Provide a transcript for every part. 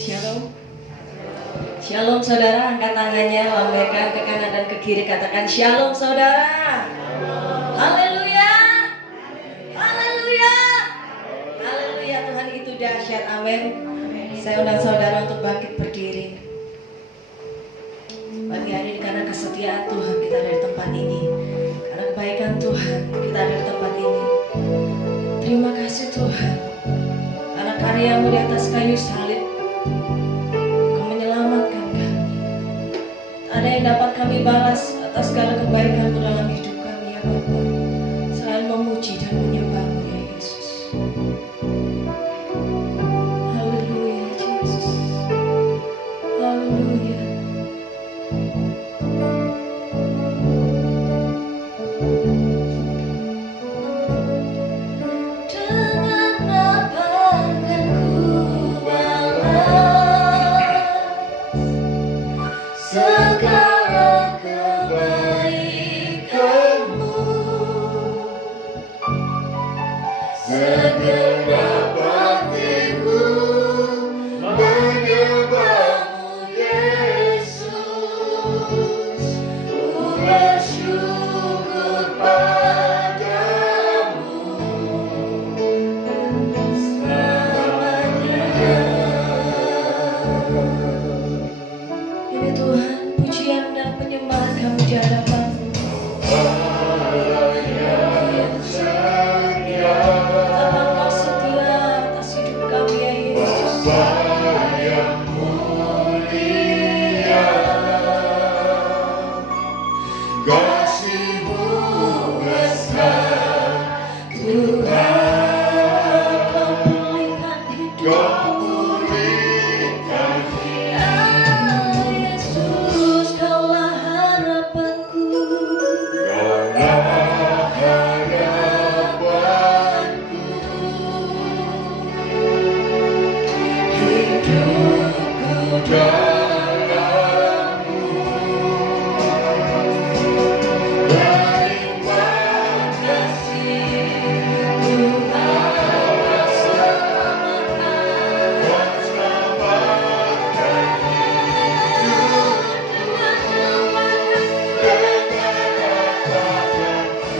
Shalom. Shalom saudara, angkat tangannya, lambaikan ke kanan dan ke kiri, katakan shalom saudara. Haleluya. Haleluya. Haleluya, Tuhan itu dahsyat, amin. Saya undang saudara untuk bangkit berdiri. Pagi hari ini karena kesetiaan Tuhan kita ada di tempat ini, karena kebaikan Tuhan kita ada di tempat ini. Terima kasih Tuhan, karena karya-Mu di atas kayu salib, Kau menyelamatkan kami. Tak ada yang dapat kami balas atas segala kebaikan-Mu dalam hidup kami ya Bapa. Selain memuji dan menyembah-Mu ya Yesus. Haleluya Yesus. Haleluya. Segala kebaikan-Mu, segenap hatiku menyembah-Mu Yesus. Ku bersyukur padamu selamanya. Ini Tuhan, pujian dan penyembahan kami di hadapan-Mu. Betapa Engkau setia atas hidup kami ya Yesus. Kasih-Mu besar, Tuhan, Kau pulihkan hidup. Kau pulihkan Ah, Yesus, Kaulah harapanku. Kaulah harapanku. Hidupku dalam-Mu, limpah kasih Tuhan, Kau selamatkan. Kau selamatkan hidup dengan apa yang segala kebaikan-Mu.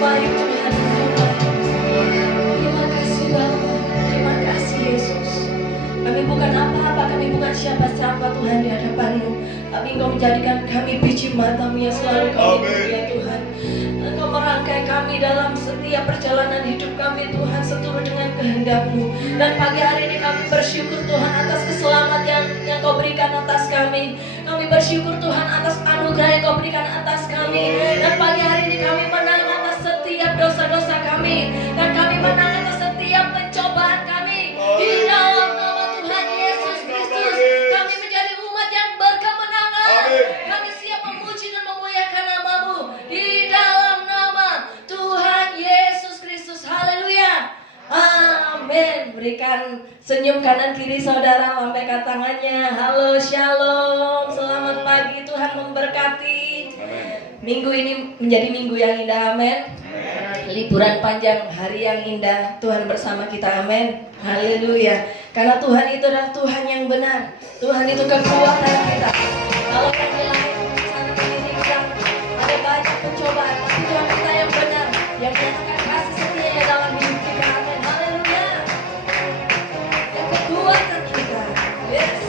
Baik Tuhan, terima kasih Bapa, terima kasih Yesus. Kami bukan apa-apa, kami bukan siapa-siapa Tuhan di hadapan-Mu, tapi Engkau menjadikan kami biji mata-Mu yang selalu kami puji ya Tuhan. Engkau merangkai kami dalam setiap perjalanan hidup kami Tuhan, seturut dengan kehendak-Mu. Dan pagi hari ini kami bersyukur Tuhan atas keselamatan yang Kau berikan atas kami. Kami bersyukur Tuhan atas anugerah yang Kau berikan atas kami. Dan pagi hari ini kami menang atas setiap dosa-dosa kami, dan kami menang atas setiap pencobaan kami. Di dalam nama Tuhan Yesus Kristus, kami menjadi umat yang berkemenangan. Kami siap memuji dan memuliakan nama-Mu di dalam nama Tuhan Yesus Kristus. Haleluya. Amin. Berikan senyum kanan kiri saudara, lambaikan tangannya. Halo, shalom. Selamat pagi, Tuhan memberkati. Minggu ini menjadi minggu yang indah, amin. Liburan panjang, hari yang indah, Tuhan bersama kita, amin. Haleluya. Karena Tuhan itu adalah Tuhan yang benar. Tuhan itu kekuatan kita. Kalau kami lain sana sini bilang ada banyak pencobaan, tapi Tuhan kita yang benar, yang menyatakan kasih setianya dalam hidup kita, amin. Haleluya. Yang kekuatan kita, yes.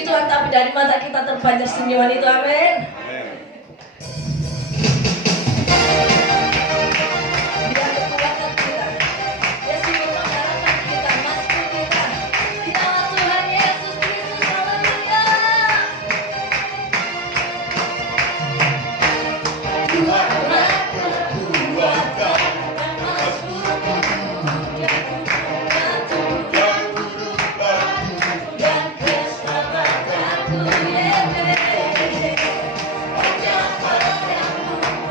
memuji Tuhan, tapi dari mata kita terpancar senyuman itu. Amin. Biar kekuatan kita, dia sungguh pengharapan kita, masuk kita. Di nama Tuhan Yesus Kristus, haleluya. Tuhanlah kekuatan dan masukku, batu dan keselamatanku,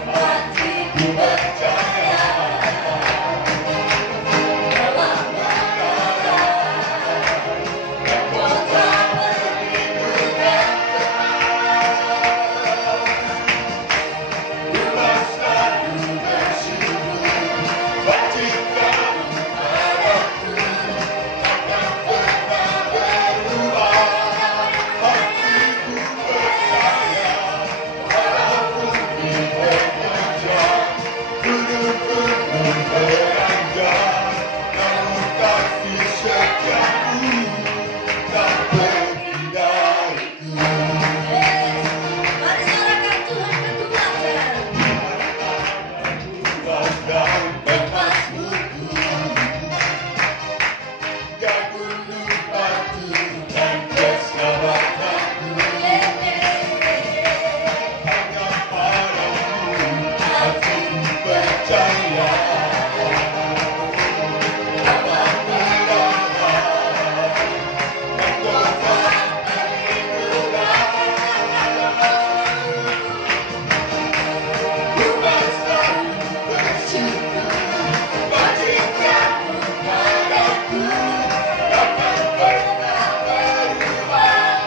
hatiku percaya dalam kota perlindungan. Ku selalu bersyukur, cintamu padaku takkan pernah berubah. Hatiku percaya walaupun diterjang gunung-gunung beranjak, namun kasih setiamu tak pergi dariku. Mari sorakan Tuhan kekuatan dan masmurku, ya gunung batu dan keselamatanku. Hanya padamu hatiku percaya dalam berada dan kota perlindungan. Ku selalu bersyukur, cintamu padaku takkan pernah berubah.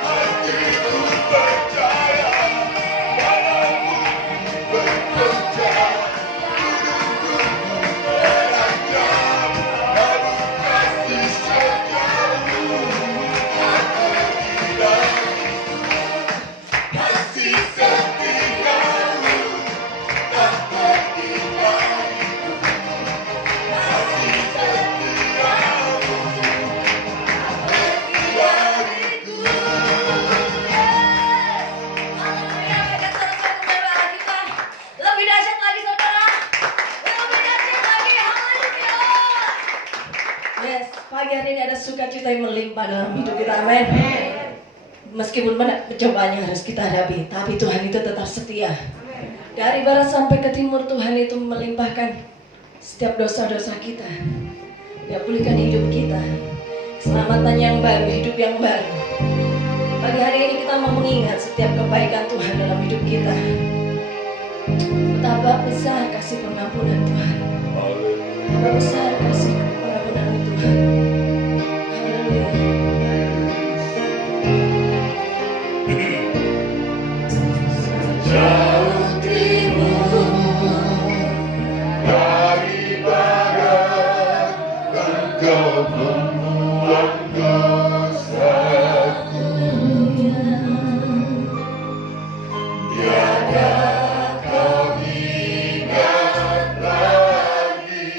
Hatiku percaya walaupun bergoncang gunung-gunung beranjak, namun kasih setiamu tak pergi dariku. Kasih setiamu tak pergi dariku. Kasih setiamu tak pergi dariku. Haleluya, berikan sorak-sorai kepada Allah kita. Lebih dahsyat lagi saudara, lebih dahsyat lagi, haleluya. Yes, pagi hari ini ada sukacita yang melimpah dalam hidup kita, amin. Meskipun banyak percobaan yang harus kita hadapi, tapi Tuhan itu tetap setia. Dari barat sampai ke timur, Tuhan itu melimpahkan setiap dosa-dosa kita. Dia pulihkan hidup kita, keselamatan yang baru, hidup yang baru. Pagi hari ini kita mau mengingat setiap kebaikan Tuhan dalam hidup kita. Betapa besar kasih pengampunan Tuhan, betapa besar kasih pengampunan Tuhan. Haleluya. Jauh timur dari barat, Engkau membuang dosaku. Tiada kau ingat lagi.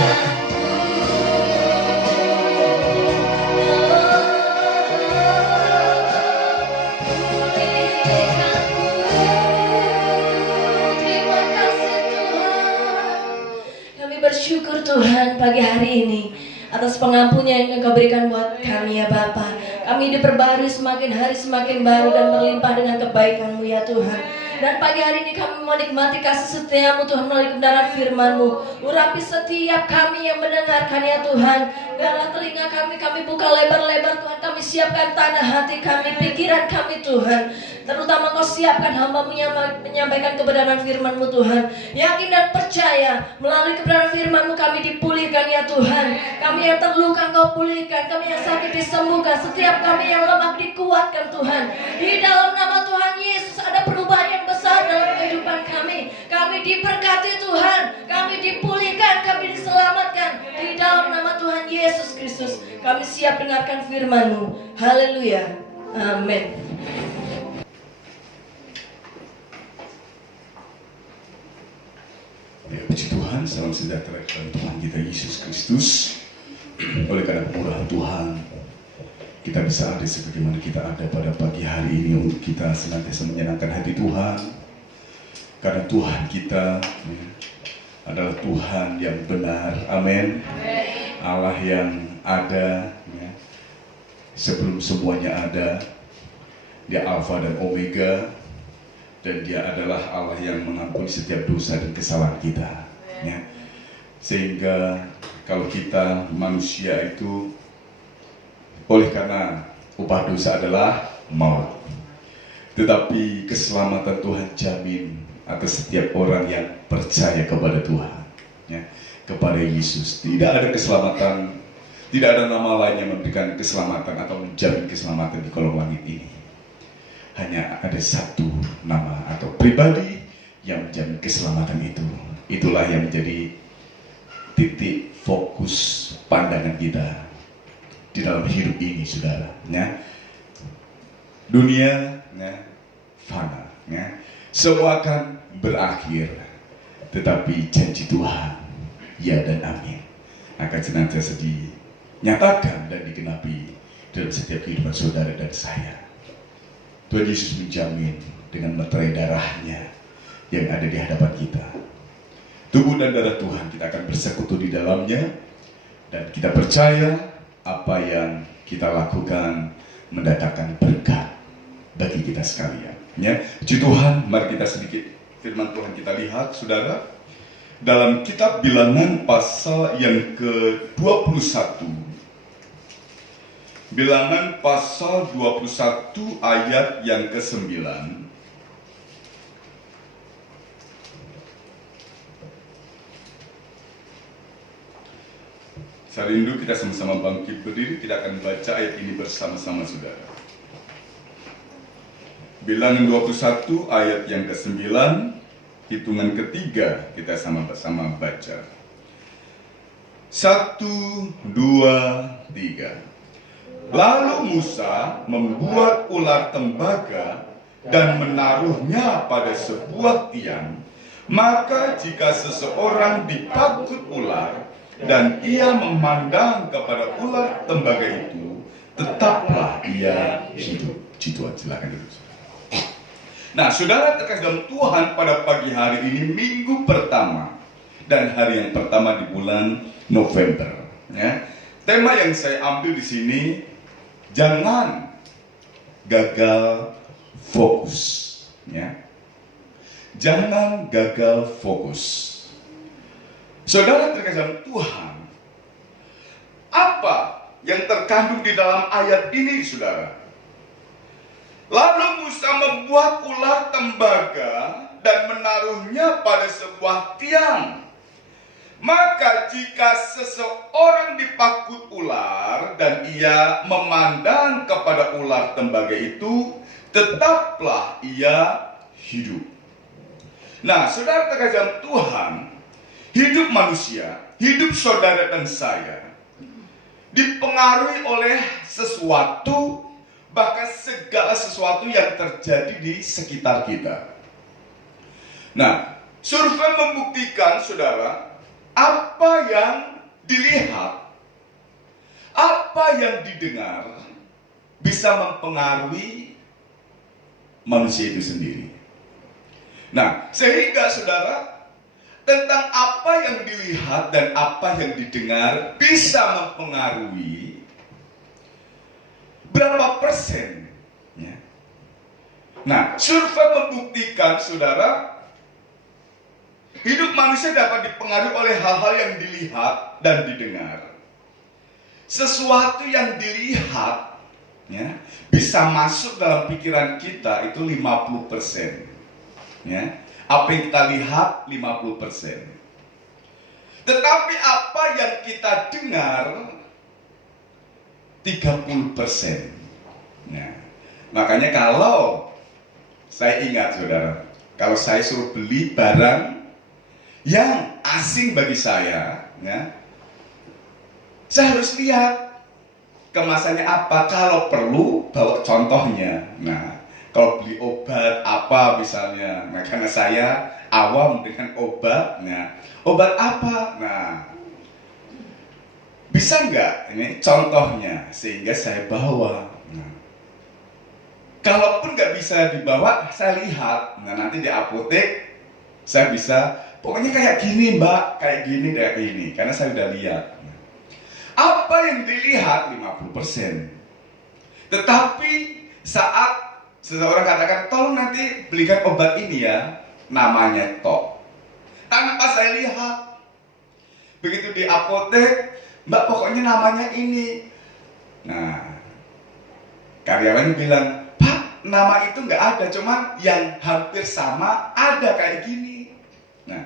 Terima kasih Tuhan. Kami bersyukur Tuhan pagi hari ini atas pengampunnya yang Engkau berikan buat kami ya Bapa. Kami diperbarui semakin hari semakin baru dan berlimpah dengan kebaikan-Mu ya Tuhan. Dan pagi hari ini kami menikmati kasih setia-Mu Tuhan melalui kebenaran firman-Mu. Urapi setiap kami yang mendengarkan ya Tuhan. Biarlah telinga kami buka lebar-lebar Tuhan. Kami siapkan tanah hati kami, pikiran kami Tuhan. Terutama Kau siapkan hamba-Mu menyampaikan kebenaran firman-Mu Tuhan. Yakin dan percaya melalui kebenaran firman-Mu kami dipulihkan ya Tuhan. Kami yang terluka Kau pulihkan, kami yang sakit disembuhkan, setiap kami yang lemah dikuatkan Tuhan. Di dalam nama Tuhan Yesus ada perubahan yang besar dalam kehidupan kami. Kami diberkati Tuhan, kami dipulihkan, kami diselamatkan. Di dalam nama Tuhan Yesus Kristus kami siap dengarkan firman-Mu. Haleluya. Amin. Ya, puji Tuhan, salam sejahtera kepada Tuhan kita Yesus Kristus. Oleh karena kemurahan Tuhan, kita bisa ada sebagaimana kita ada pada pagi hari ini untuk kita senantiasa menyenangkan hati Tuhan. Karena Tuhan kita ya, adalah Tuhan yang benar, amin. Allah yang ada ya, sebelum semuanya ada. Dia Alfa dan Omega. Dan Dia adalah Allah yang mengampuni setiap dosa dan kesalahan kita ya. Sehingga kalau kita manusia itu, oleh karena upah dosa adalah maut, tetapi keselamatan Tuhan jamin atas setiap orang yang percaya kepada Tuhan ya, kepada Yesus. Tidak ada keselamatan, tidak ada nama lain yang memberikan keselamatan atau menjamin keselamatan di kolong langit ini. Hanya ada satu nama atau pribadi yang menjamin keselamatan itu. Itulah yang menjadi titik fokus pandangan kita di dalam hidup ini, saudara. Ya. Dunia ya, fana, ya. Semua akan berakhir, tetapi janji Tuhan, ya dan amin, akan senantiasa dinyatakan dan digenapi dalam setiap kehidupan saudara dan saya. Tuhan Yesus menjamin dengan meterai darahnya yang ada di hadapan kita. Tubuh dan darah Tuhan kita akan bersekutu di dalamnya. Dan kita percaya apa yang kita lakukan mendatangkan berkat bagi kita sekalian ya. Puji Tuhan, mari kita sedikit firman Tuhan kita lihat saudara. Dalam kitab Bilangan pasal yang ke-21. Bilangan pasal 21 ayat yang ke-9. Saya rindu kita sama-sama bangkit berdiri, kita akan baca ayat ini bersama-sama saudara. Bilangan 21 ayat yang ke-9, hitungan ketiga kita sama-sama baca. 1, 2, 3. Lalu Musa membuat ular tembaga dan menaruhnya pada sebuah tiang. Maka jika seseorang dipakut ular dan ia memandang kepada ular tembaga itu, tetaplah ia hidup. Tuhan, silakan duduk. Nah, saudara terkasih dalam Tuhan, pada pagi hari ini minggu pertama dan hari yang pertama di bulan November. Ya. Tema yang saya ambil di sini, jangan gagal fokus, ya. Jangan gagal fokus. Saudara terkasih dalam Tuhan, apa yang terkandung di dalam ayat ini, saudara? Lalu Musa membuat ular tembaga dan menaruhnya pada sebuah tiang. Maka jika seseorang dipakut ular dan ia memandang kepada ular tembaga itu, tetaplah ia hidup. Nah, saudara terkasih dalam Tuhan, hidup manusia, hidup saudara dan saya, dipengaruhi oleh sesuatu, bahkan segala sesuatu yang terjadi di sekitar kita. Nah, survei membuktikan, saudara, apa yang dilihat, apa yang didengar bisa mempengaruhi manusia itu sendiri. Nah, sehingga saudara, tentang apa yang dilihat dan apa yang didengar bisa mempengaruhi berapa persen. Ya. Nah, survei membuktikan, saudara, hidup manusia dapat dipengaruhi oleh hal-hal yang dilihat dan didengar. Sesuatu yang dilihat, ya, bisa masuk dalam pikiran kita itu 50%. Ya, apa yang kita lihat 50%. Tetapi apa yang kita dengar 30%. Nah, makanya kalau saya ingat, saudara, kalau saya suruh beli barang yang asing bagi saya, ya, saya harus lihat kemasannya apa. Kalau perlu bawa contohnya. Nah, kalau beli obat apa misalnya, nah karena saya awam dengan obat, nah obat apa, nah bisa nggak ini contohnya sehingga saya bawa. Nah, kalaupun nggak bisa dibawa, saya lihat. Nah, nanti di apotek saya bisa, pokoknya kayak gini mbak, kayak gini, karena saya udah lihat. Nah, apa yang dilihat 50%. Tetapi saat seseorang katakan, tolong nanti belikan obat ini ya, namanya tok, tanpa saya lihat. Begitu di apotek, mbak pokoknya namanya ini. Nah, karyawan bilang, pak nama itu nggak ada, cuman yang hampir sama ada kayak gini. Nah,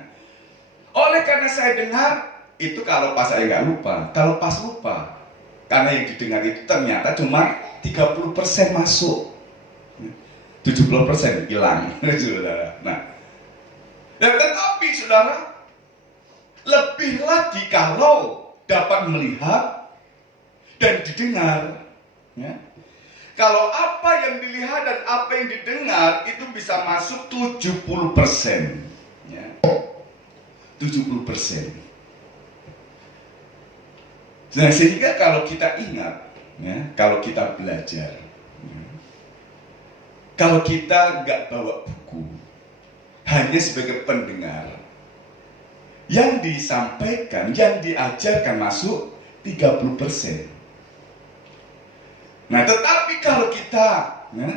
oleh karena saya dengar itu, kalau pas saya nggak lupa, kalau pas lupa, karena yang didengar itu ternyata cuma 30% masuk, 70% hilang, saudara. Nah, dan tetapi saudara, lebih lagi kalau dapat melihat dan didengar, ya. Kalau apa yang dilihat dan apa yang didengar itu bisa masuk 70%, ya. 70%. Nah, sehingga kalau kita ingat, ya, kalau kita belajar, ya, kalau kita nggak bawa buku, hanya sebagai pendengar, yang disampaikan, yang diajarkan masuk 30%. Nah, tetapi kalau kita, ya,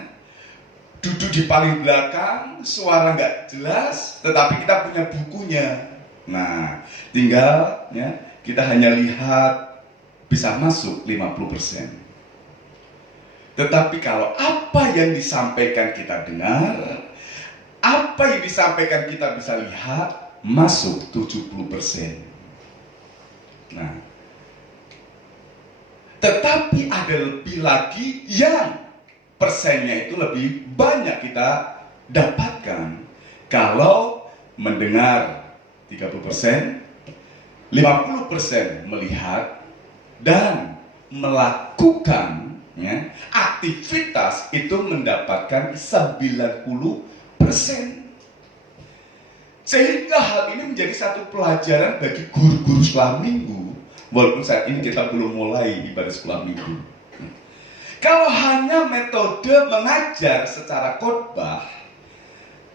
duduk di paling belakang, suara nggak jelas, tetapi kita punya bukunya. Nah, tinggal, ya, kita hanya lihat, bisa masuk 50%. Tetapi kalau apa yang disampaikan kita dengar, apa yang disampaikan kita bisa lihat, masuk 70%. Nah, tetapi ada lebih lagi yang persennya itu lebih banyak kita dapatkan. Kalau mendengar 30%, 50% melihat, dan melakukan, ya, aktivitas itu mendapatkan 90%. Sehingga hal ini menjadi satu pelajaran bagi guru-guru sekolah minggu. Walaupun saat ini kita belum mulai ibadah sekolah minggu. Kalau hanya metode mengajar secara khotbah,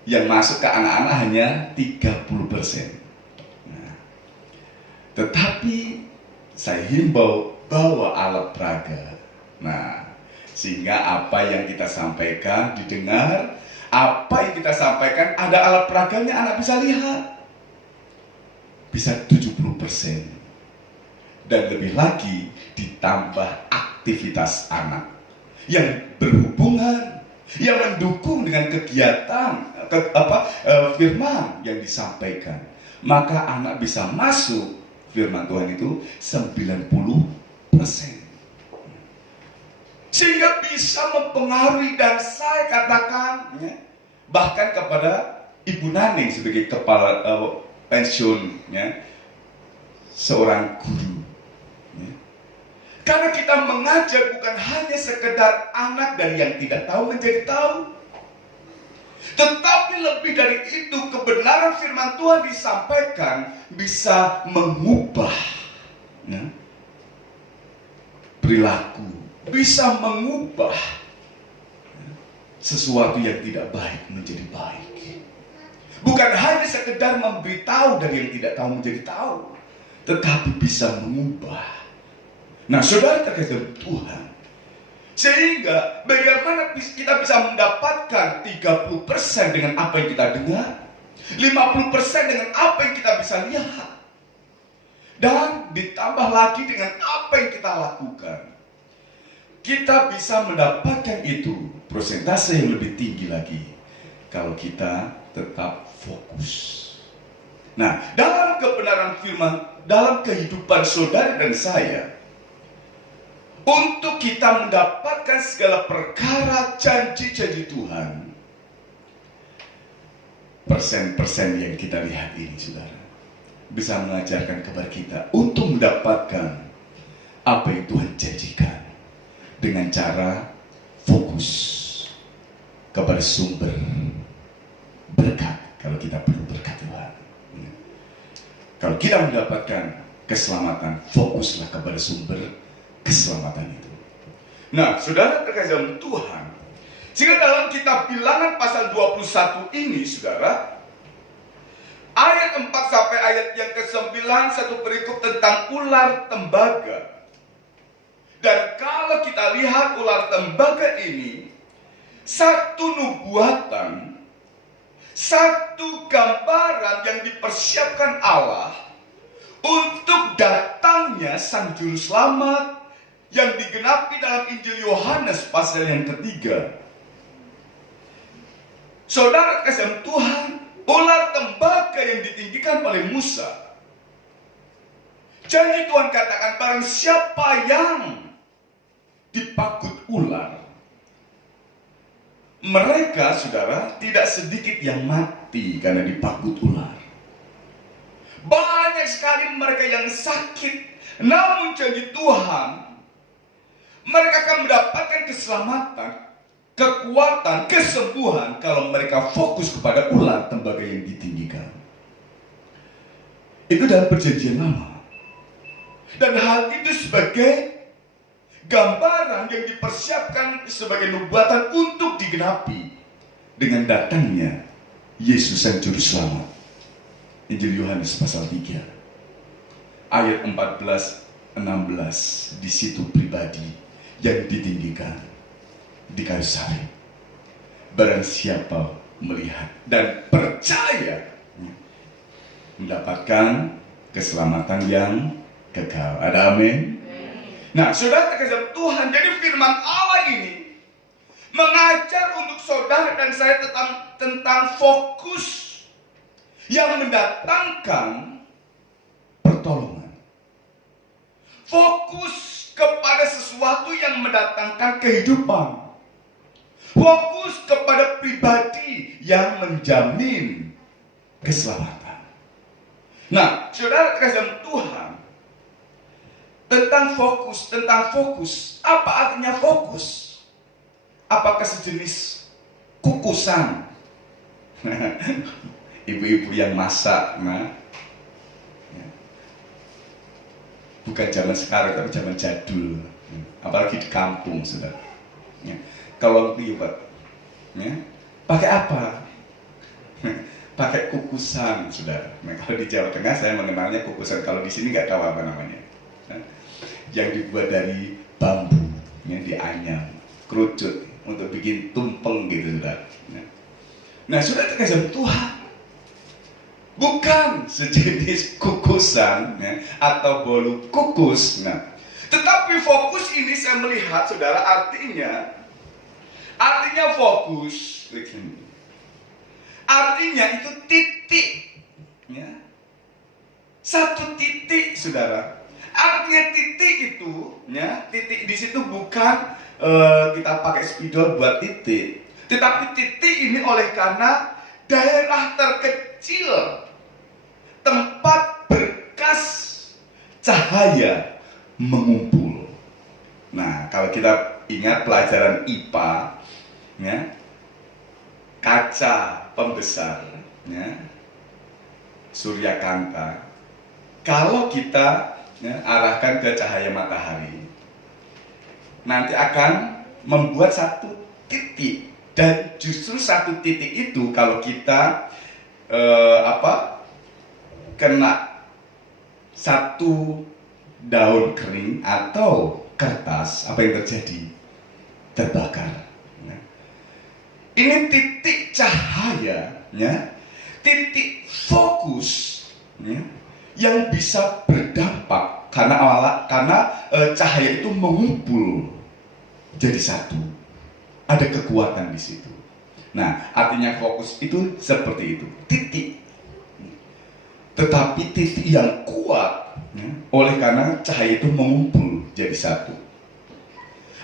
yang masuk ke anak-anak hanya 30%. Nah, tetapi saya himbau bawa alat peraga. Nah, sehingga apa yang kita sampaikan didengar, apa yang kita sampaikan ada alat peraganya, anak bisa lihat. Bisa 70%. Dan lebih lagi ditambah aktivitas anak yang berhubungan, yang mendukung dengan kegiatan firman yang disampaikan. Maka anak bisa masuk firman Tuhan itu 90%. Sehingga bisa mempengaruhi, dan saya katakan, ya, bahkan kepada Ibu Naning sebagai kepala pensiun, ya, seorang guru, ya. Karena kita mengajar bukan hanya sekedar anak dari yang tidak tahu menjadi tahu, tetapi lebih dari itu, kebenaran firman Tuhan disampaikan bisa mengubah ya, perilaku, bisa mengubah sesuatu yang tidak baik menjadi baik. Bukan hanya sekedar memberitahu dari yang tidak tahu menjadi tahu, tetapi bisa mengubah. Nah, saudara terkait Tuhan, sehingga bagaimana kita bisa mendapatkan 30% dengan apa yang kita dengar, 50% dengan apa yang kita bisa lihat, dan ditambah lagi dengan apa yang kita lakukan. Kita bisa mendapatkan itu persentase yang lebih tinggi lagi kalau kita tetap fokus. Nah, dalam kebenaran firman, dalam kehidupan saudara dan saya, untuk kita mendapatkan segala perkara janji-janji Tuhan, persen-persen yang kita lihat ini, saudara, bisa mengajarkan kepada kita untuk mendapatkan apa yang Tuhan janjikan dengan cara fokus kepada sumber berkat. Kalau kita perlu berkat Tuhan, kalau kita mendapatkan keselamatan, fokuslah kepada sumber keselamatan itu. Nah, saudara terkasih Tuhan, sehingga dalam kitab Bilangan pasal 21 ini, saudara, ayat 4 sampai ayat yang ke-9, satu perikop tentang ular tembaga. Dan kalau kita lihat ular tembaga ini, satu nubuatan, satu gambaran yang dipersiapkan Allah untuk datangnya Sang Juru Selamat yang digenapi dalam Injil Yohanes pasal yang ketiga. Saudara kasih Tuhan, ular tembaga yang ditinggikan oleh Musa. Jadi Tuhan katakan, barang siapa yang dipakut ular, mereka, saudara, tidak sedikit yang mati karena dipakut ular. Banyak sekali mereka yang sakit, namun janji Tuhan, mereka akan mendapatkan keselamatan, kekuatan, kesembuhan kalau mereka fokus kepada ular tembaga yang ditinggikan. Itu dalam perjanjian lama. Dan hal itu sebagai gambaran yang dipersiapkan sebagai nubuatan untuk digenapi dengan datangnya Yesus Sang Juru Selamat. Injil Yohanes pasal 3 ayat 14-16, di situ pribadi yang ditinggikan di kayu salib. Barang siapa melihat dan percaya mendapatkan keselamatan yang kekal. Ada amin? Nah, saudara terkasih Tuhan, jadi firman Allah ini mengajar untuk saudara dan saya tentang fokus yang mendatangkan pertolongan. Fokus kepada sesuatu yang mendatangkan kehidupan. Fokus kepada pribadi yang menjamin keselamatan. Nah, saudara terkasih Tuhan, tentang fokus, apa artinya fokus? Apakah sejenis kukusan? Ibu-ibu yang masak, bukan zaman sekarang, tapi zaman jadul, apalagi di kampung, saudara. Kalau liwat, pakai apa? Pakai kukusan, saudara. Nah, kalau di Jawa Tengah saya mengenalnya kukusan, kalau di sini nggak tahu apa namanya. Yang dibuat dari bambu, dianyam, kerucut untuk bikin tumpeng gitu, saudara. Nah, sudah terkasih Tuhan, bukan sejenis kukusan atau bolu kukus. Nah, tetapi fokus ini saya melihat, saudara, artinya fokus, artinya itu titik, satu titik, saudara. Artinya titik itu, titik di situ bukan kita pakai spidol buat titik, tetapi titik ini oleh karena daerah terkecil, tempat berkas cahaya mengumpul. Nah, kalau kita ingat pelajaran IPA, kaca pembesar, Surya Kanta, kalau kita ya, arahkan ke cahaya matahari. Nanti akan membuat satu titik, dan justru satu titik itu kalau kita kena satu daun kering atau kertas, apa yang terjadi? Terbakar. Ya. Ini titik cahaya, ya, titik fokus, ya, yang bisa berdampak karena cahaya itu mengumpul jadi satu. Ada kekuatan di situ. Nah, artinya fokus itu seperti itu, titik. Tetapi titik yang kuat, ya, oleh karena cahaya itu mengumpul jadi satu.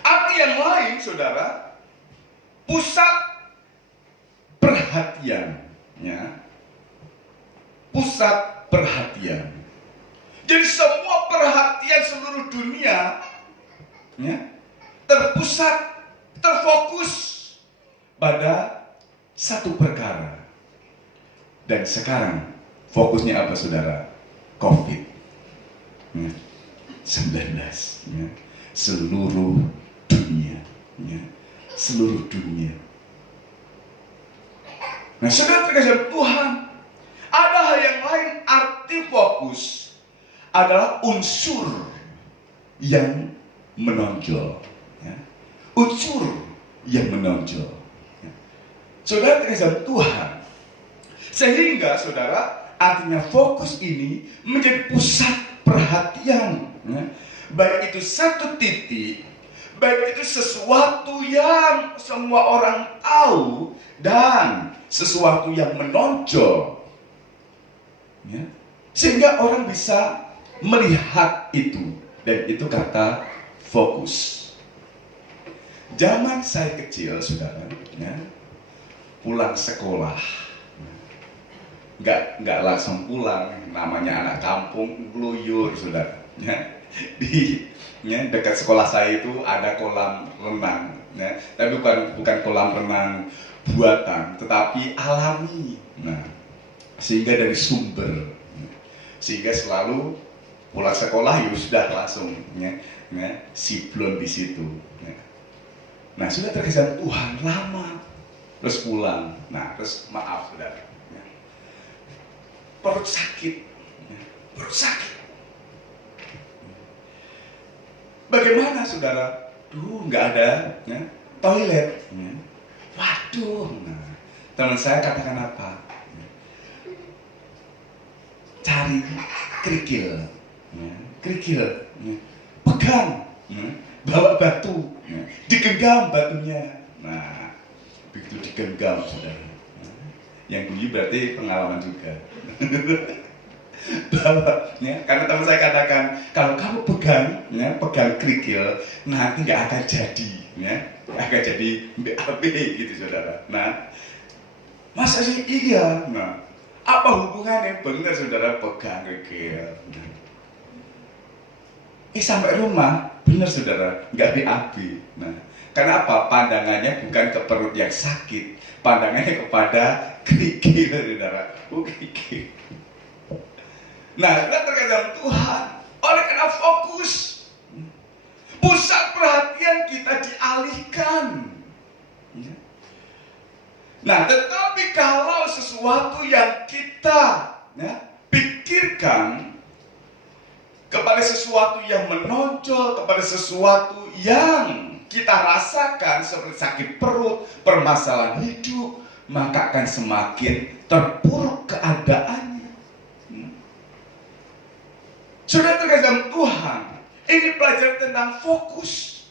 Arti yang lain, saudara, pusat perhatian, ya, pusat perhatian. Jadi semua perhatian seluruh dunia, ya, terpusat, terfokus pada satu perkara. Dan sekarang fokusnya apa, saudara? COVID-19, ya. Seluruh dunia, ya. Seluruh dunia. Nah, saudara terkasih Tuhan, ada hal yang lain. Arti fokus adalah unsur yang menonjol, ya. Unsur yang menonjol, ya. Saudara terkasih Tuhan, sehingga saudara, artinya fokus ini menjadi pusat perhatian, ya. Baik itu satu titik, baik itu sesuatu yang semua orang tahu, dan sesuatu yang menonjol, ya. Sehingga orang bisa melihat itu, dan itu kata fokus. Zaman saya kecil, saudara, ya, pulang sekolah, nggak langsung pulang, namanya anak kampung, gluyur, saudara, ya. Dekat sekolah saya itu ada kolam renang, ya. Tapi bukan kolam renang buatan, tetapi alami. Nah, sehingga dari sumber, sehingga selalu pulang sekolah ya sudah langsung, ya, siblon di situ, ya. Nah, sudah terkesan Tuhan lama, terus pulang. Nah, terus maaf, saudara, ya, perut sakit, ya, perut sakit. Bagaimana, saudara? Nggak ada, ya, toilet, ya. Waduh, nah, teman saya katakan apa? Ya. Cari kerikil, ya, kerikil, ya. Pegang, ya. Bawa batu, ya. Digenggam batunya. Nah, begitu digenggam, saudara, ya. Yang bunyi berarti pengalaman juga. Bawa, ya, karena teman saya katakan, kalau kamu pegang, ya, pegang kerikil, nanti nggak akan jadi, ya, nggak akan jadi BAB gitu, saudara. Nah, masa sih? Iya. Nah, apa hubungannya? Benar, saudara, pegang kerikil. Nah. Sampai rumah, benar, saudara, nggak BAB. Nah, karena apa? Pandangannya bukan ke perut yang sakit, pandangannya kepada kerikil, saudara. Kerikil. Nah, kita terkadang Tuhan, oleh karena fokus, pusat perhatian kita dialihkan. Nah, tetapi kalau sesuatu yang kita, ya, pikirkan kepada sesuatu yang menonjol, kepada sesuatu yang kita rasakan seperti sakit perut, permasalahan hidup, maka akan semakin terpuruk keadaannya. Sudah terkasih Tuhan, ini pelajaran tentang fokus.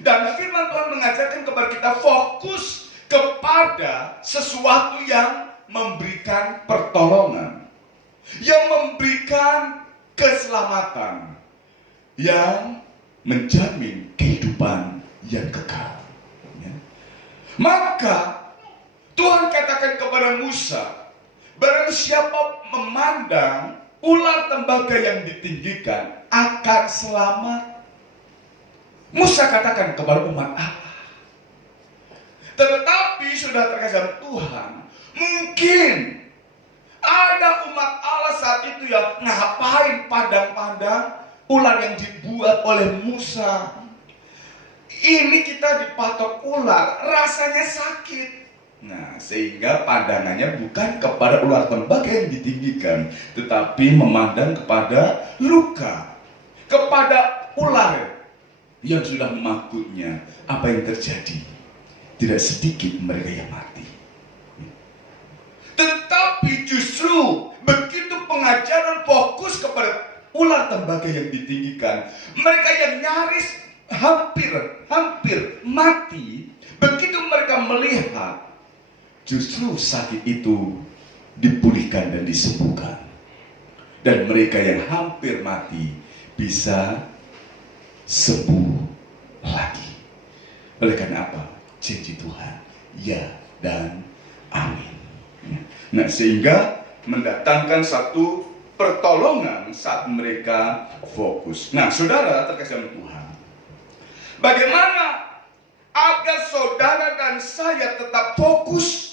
Dan firman Tuhan mengajarkan kepada kita fokus kepada sesuatu yang memberikan pertolongan, yang memberikan keselamatan, yang menjamin kehidupan yang kekal, ya. Maka Tuhan katakan kepada Musa, barang siapa memandang ular tembaga yang ditinggikan akan selamat. Musa katakan kepada umat Allah. Tetapi sudah terkasih Tuhan, mungkin ada umat Allah saat itu yang ngapain pandang-pandang ular yang dibuat oleh Musa. Ini kita dipatok ular, rasanya sakit. Nah, sehingga pandangannya bukan kepada ular tembaga yang ditinggikan, tetapi memandang kepada luka, kepada ular yang sudah memangkutnya. Apa yang terjadi? Tidak sedikit mereka yang mati. Tetapi justru begitu pengajaran fokus kepada ular tembaga yang ditinggikan, mereka yang nyaris hampir mati, begitu mereka melihat justru sakit itu dipulihkan dan disembuhkan, dan mereka yang hampir mati bisa sembuh lagi. Oleh karena apa? Janji Tuhan ya dan amin. Nah, sehingga mendatangkan satu pertolongan saat mereka fokus. Nah, saudara terkasih dalam Tuhan, bagaimana agar saudara dan saya tetap fokus?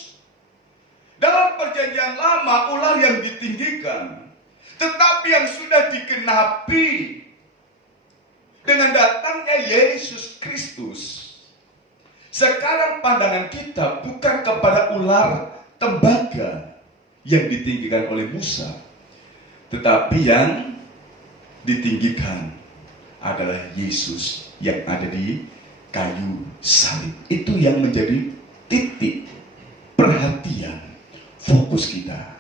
Dalam perjanjian lama ular yang ditinggikan, tetapi yang sudah digenapi dengan datangnya Yesus Kristus. Sekarang pandangan kita bukan kepada ular tembaga yang ditinggikan oleh Musa, tetapi yang ditinggikan adalah Yesus yang ada di kayu salib. Itu yang menjadi titik perhatian fokus kita,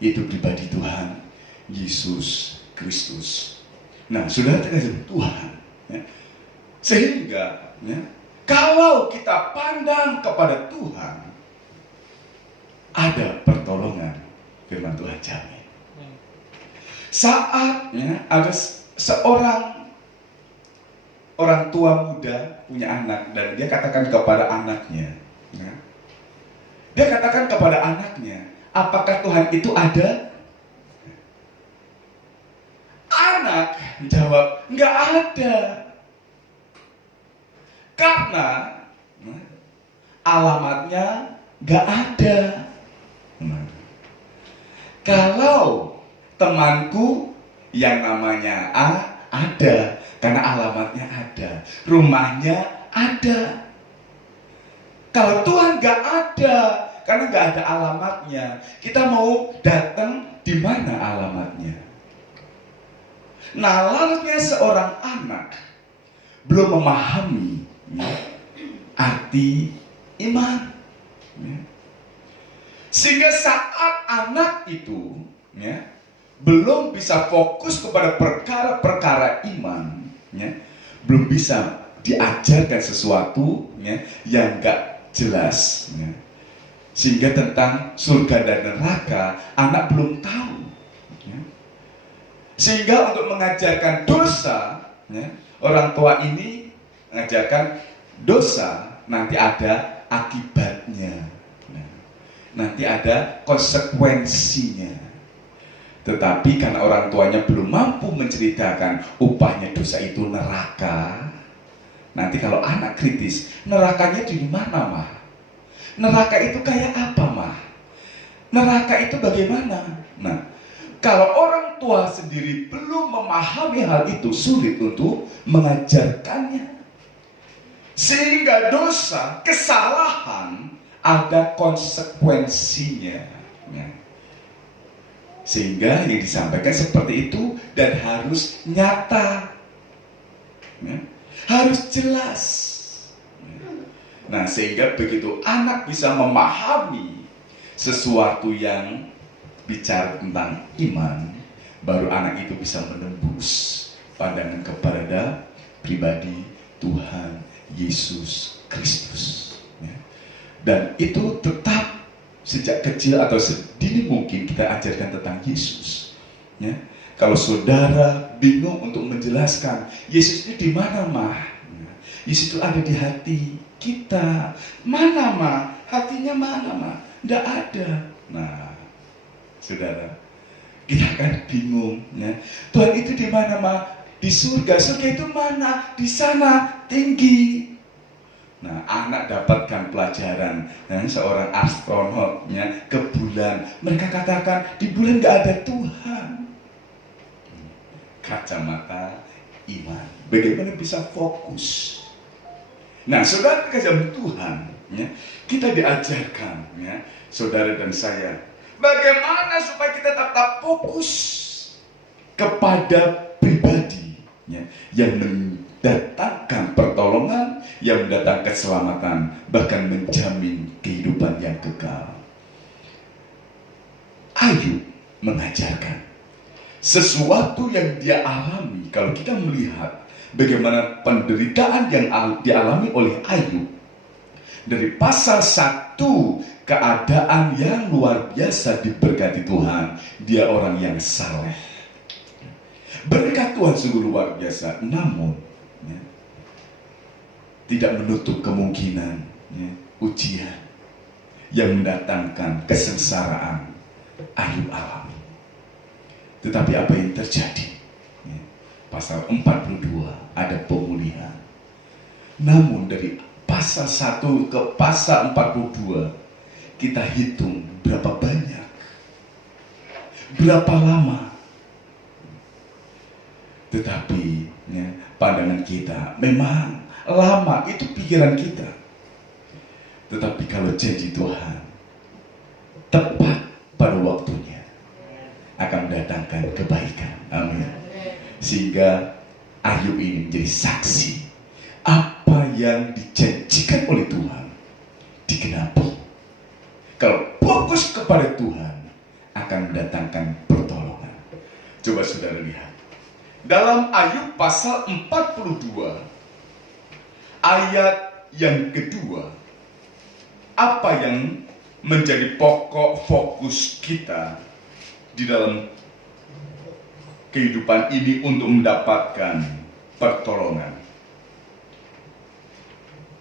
yaitu pribadi Tuhan Yesus Kristus. Nah, saudara terkasih Tuhan, ya, sehingga ya, kalau kita pandang kepada Tuhan, ada pertolongan. Firman Tuhan jamin. Saatnya ada seorang orang tua muda punya anak, dan dia katakan kepada anaknya, ya, dia katakan kepada anaknya, apakah Tuhan itu ada? Anak jawab, nggak ada. Karena alamatnya nggak ada. Kalau temanku yang namanya A ada, karena alamatnya ada, rumahnya ada. Kalau Tuhan nggak ada, karena nggak ada alamatnya, kita mau datang di mana alamatnya? Nalarnya seorang anak belum memahami arti iman. Sehingga saat anak itu belum bisa fokus kepada perkara-perkara iman, belum bisa diajarkan sesuatu yang gak jelas, sehingga tentang surga dan neraka anak belum tahu. Sehingga untuk mengajarkan dosa, orang tua ini mengajarkan dosa nanti ada akibatnya, nanti ada konsekuensinya. Tetapi karena orang tuanya belum mampu menceritakan upahnya dosa itu neraka, nanti kalau anak kritis, nerakanya di mana, Mah? Neraka itu kayak apa, Mah? Neraka itu bagaimana? Nah, kalau orang tua sendiri belum memahami hal itu, sulit untuk mengajarkannya. Sehingga dosa, kesalahan ada konsekuensinya. Sehingga yang disampaikan seperti itu dan harus nyata, harus jelas. Nah, sehingga begitu anak bisa memahami sesuatu yang bicara tentang iman, baru anak itu bisa menembus pandangan kepada pribadi Tuhan Yesus Kristus. Dan itu tetap sejak kecil atau sedini mungkin kita ajarkan tentang Yesus. Kalau saudara bingung untuk menjelaskan Yesus itu di mana, Mah? Yesus itu ada di hati kita. Mana, Mah? Hatinya mana, Mah? Tidak ada. Nah, saudara, kita akan bingung. Tuhan itu di mana, Mah? Di surga. Surga itu mana? Di sana, tinggi. Nah, anak dapatkan pelajaran, seorang astronot ke bulan. Mereka katakan di bulan nggak ada Tuhan. kacamata iman. Bagaimana bisa fokus? Nah, saudara kasih Tuhan, ya, kita diajarkan, ya, saudara dan saya, bagaimana supaya kita tetap fokus kepada pribadi, ya, yang mendatangkan pertolongan, yang mendatangkan keselamatan, bahkan menjamin kehidupan yang kekal. Ayub mengajarkan sesuatu yang dia alami. Kalau kita melihat bagaimana penderitaan yang dialami oleh Ayub, dari pasal 1, keadaan yang luar biasa diberkati Tuhan. Dia orang yang saleh, berkat Tuhan sungguh luar biasa. Namun, ya, tidak menutup kemungkinan, ya, ujian yang mendatangkan kesengsaraan Ayub alami. Tetapi apa yang terjadi? Ya, pasal 42 ada pemulihan. Namun dari pasal 1 ke pasal 42, kita hitung berapa banyak, berapa lama. Tetapi, ya, pandangan kita memang lama, itu pikiran kita. Tetapi kalau janji Tuhan tepat pada waktunya, akan mendatangkan kebaikan. Amin. Sehingga Ayub ini menjadi saksi apa yang dijanjikan oleh Tuhan digenapi. Kalau fokus kepada Tuhan, akan mendatangkan pertolongan. Coba saudara lihat dalam Ayub pasal 42 ayat yang kedua, apa yang menjadi pokok fokus kita di dalam kehidupan ini untuk mendapatkan pertolongan.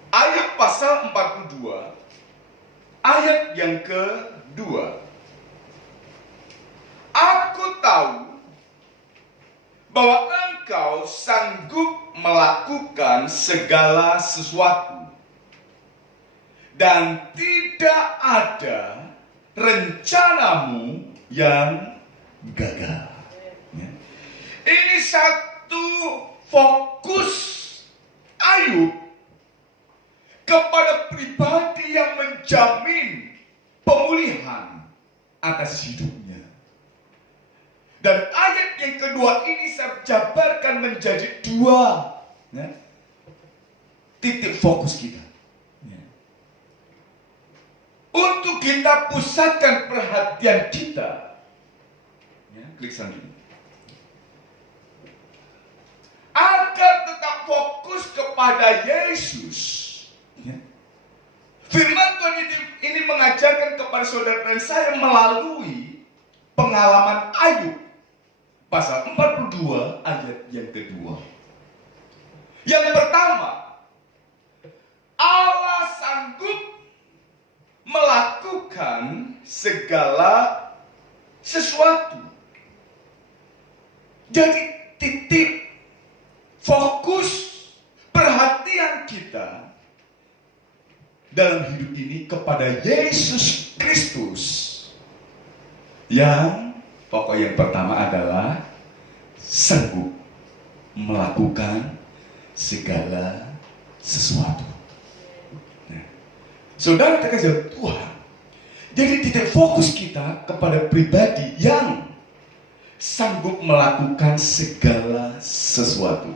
Ayub pasal 42 ayat yang kedua. Aku tahu bahwa engkau sanggup melakukan segala sesuatu, dan tidak ada rencanamu yang gagal. Ya. Ini satu fokus Ayub kepada pribadi yang menjamin pemulihan atas hidupnya. Dan ayat yang kedua ini saya jabarkan menjadi dua, ya, titik fokus kita. Untuk kita pusatkan perhatian kita, ya, klik selanjutnya, agar tetap fokus kepada Yesus. Ya. Firman Tuhan ini mengajarkan kepada saudara dan saya melalui pengalaman Ayub pasal 42 ayat yang kedua. Yang pertama, Allah sanggup melakukan segala sesuatu. Jadi titik fokus perhatian kita dalam hidup ini kepada Yesus Kristus, yang pokok yang pertama adalah sanggup melakukan segala sesuatu. Saudara terkasih Tuhan, jadi titik fokus kita kepada pribadi yang sanggup melakukan segala sesuatu.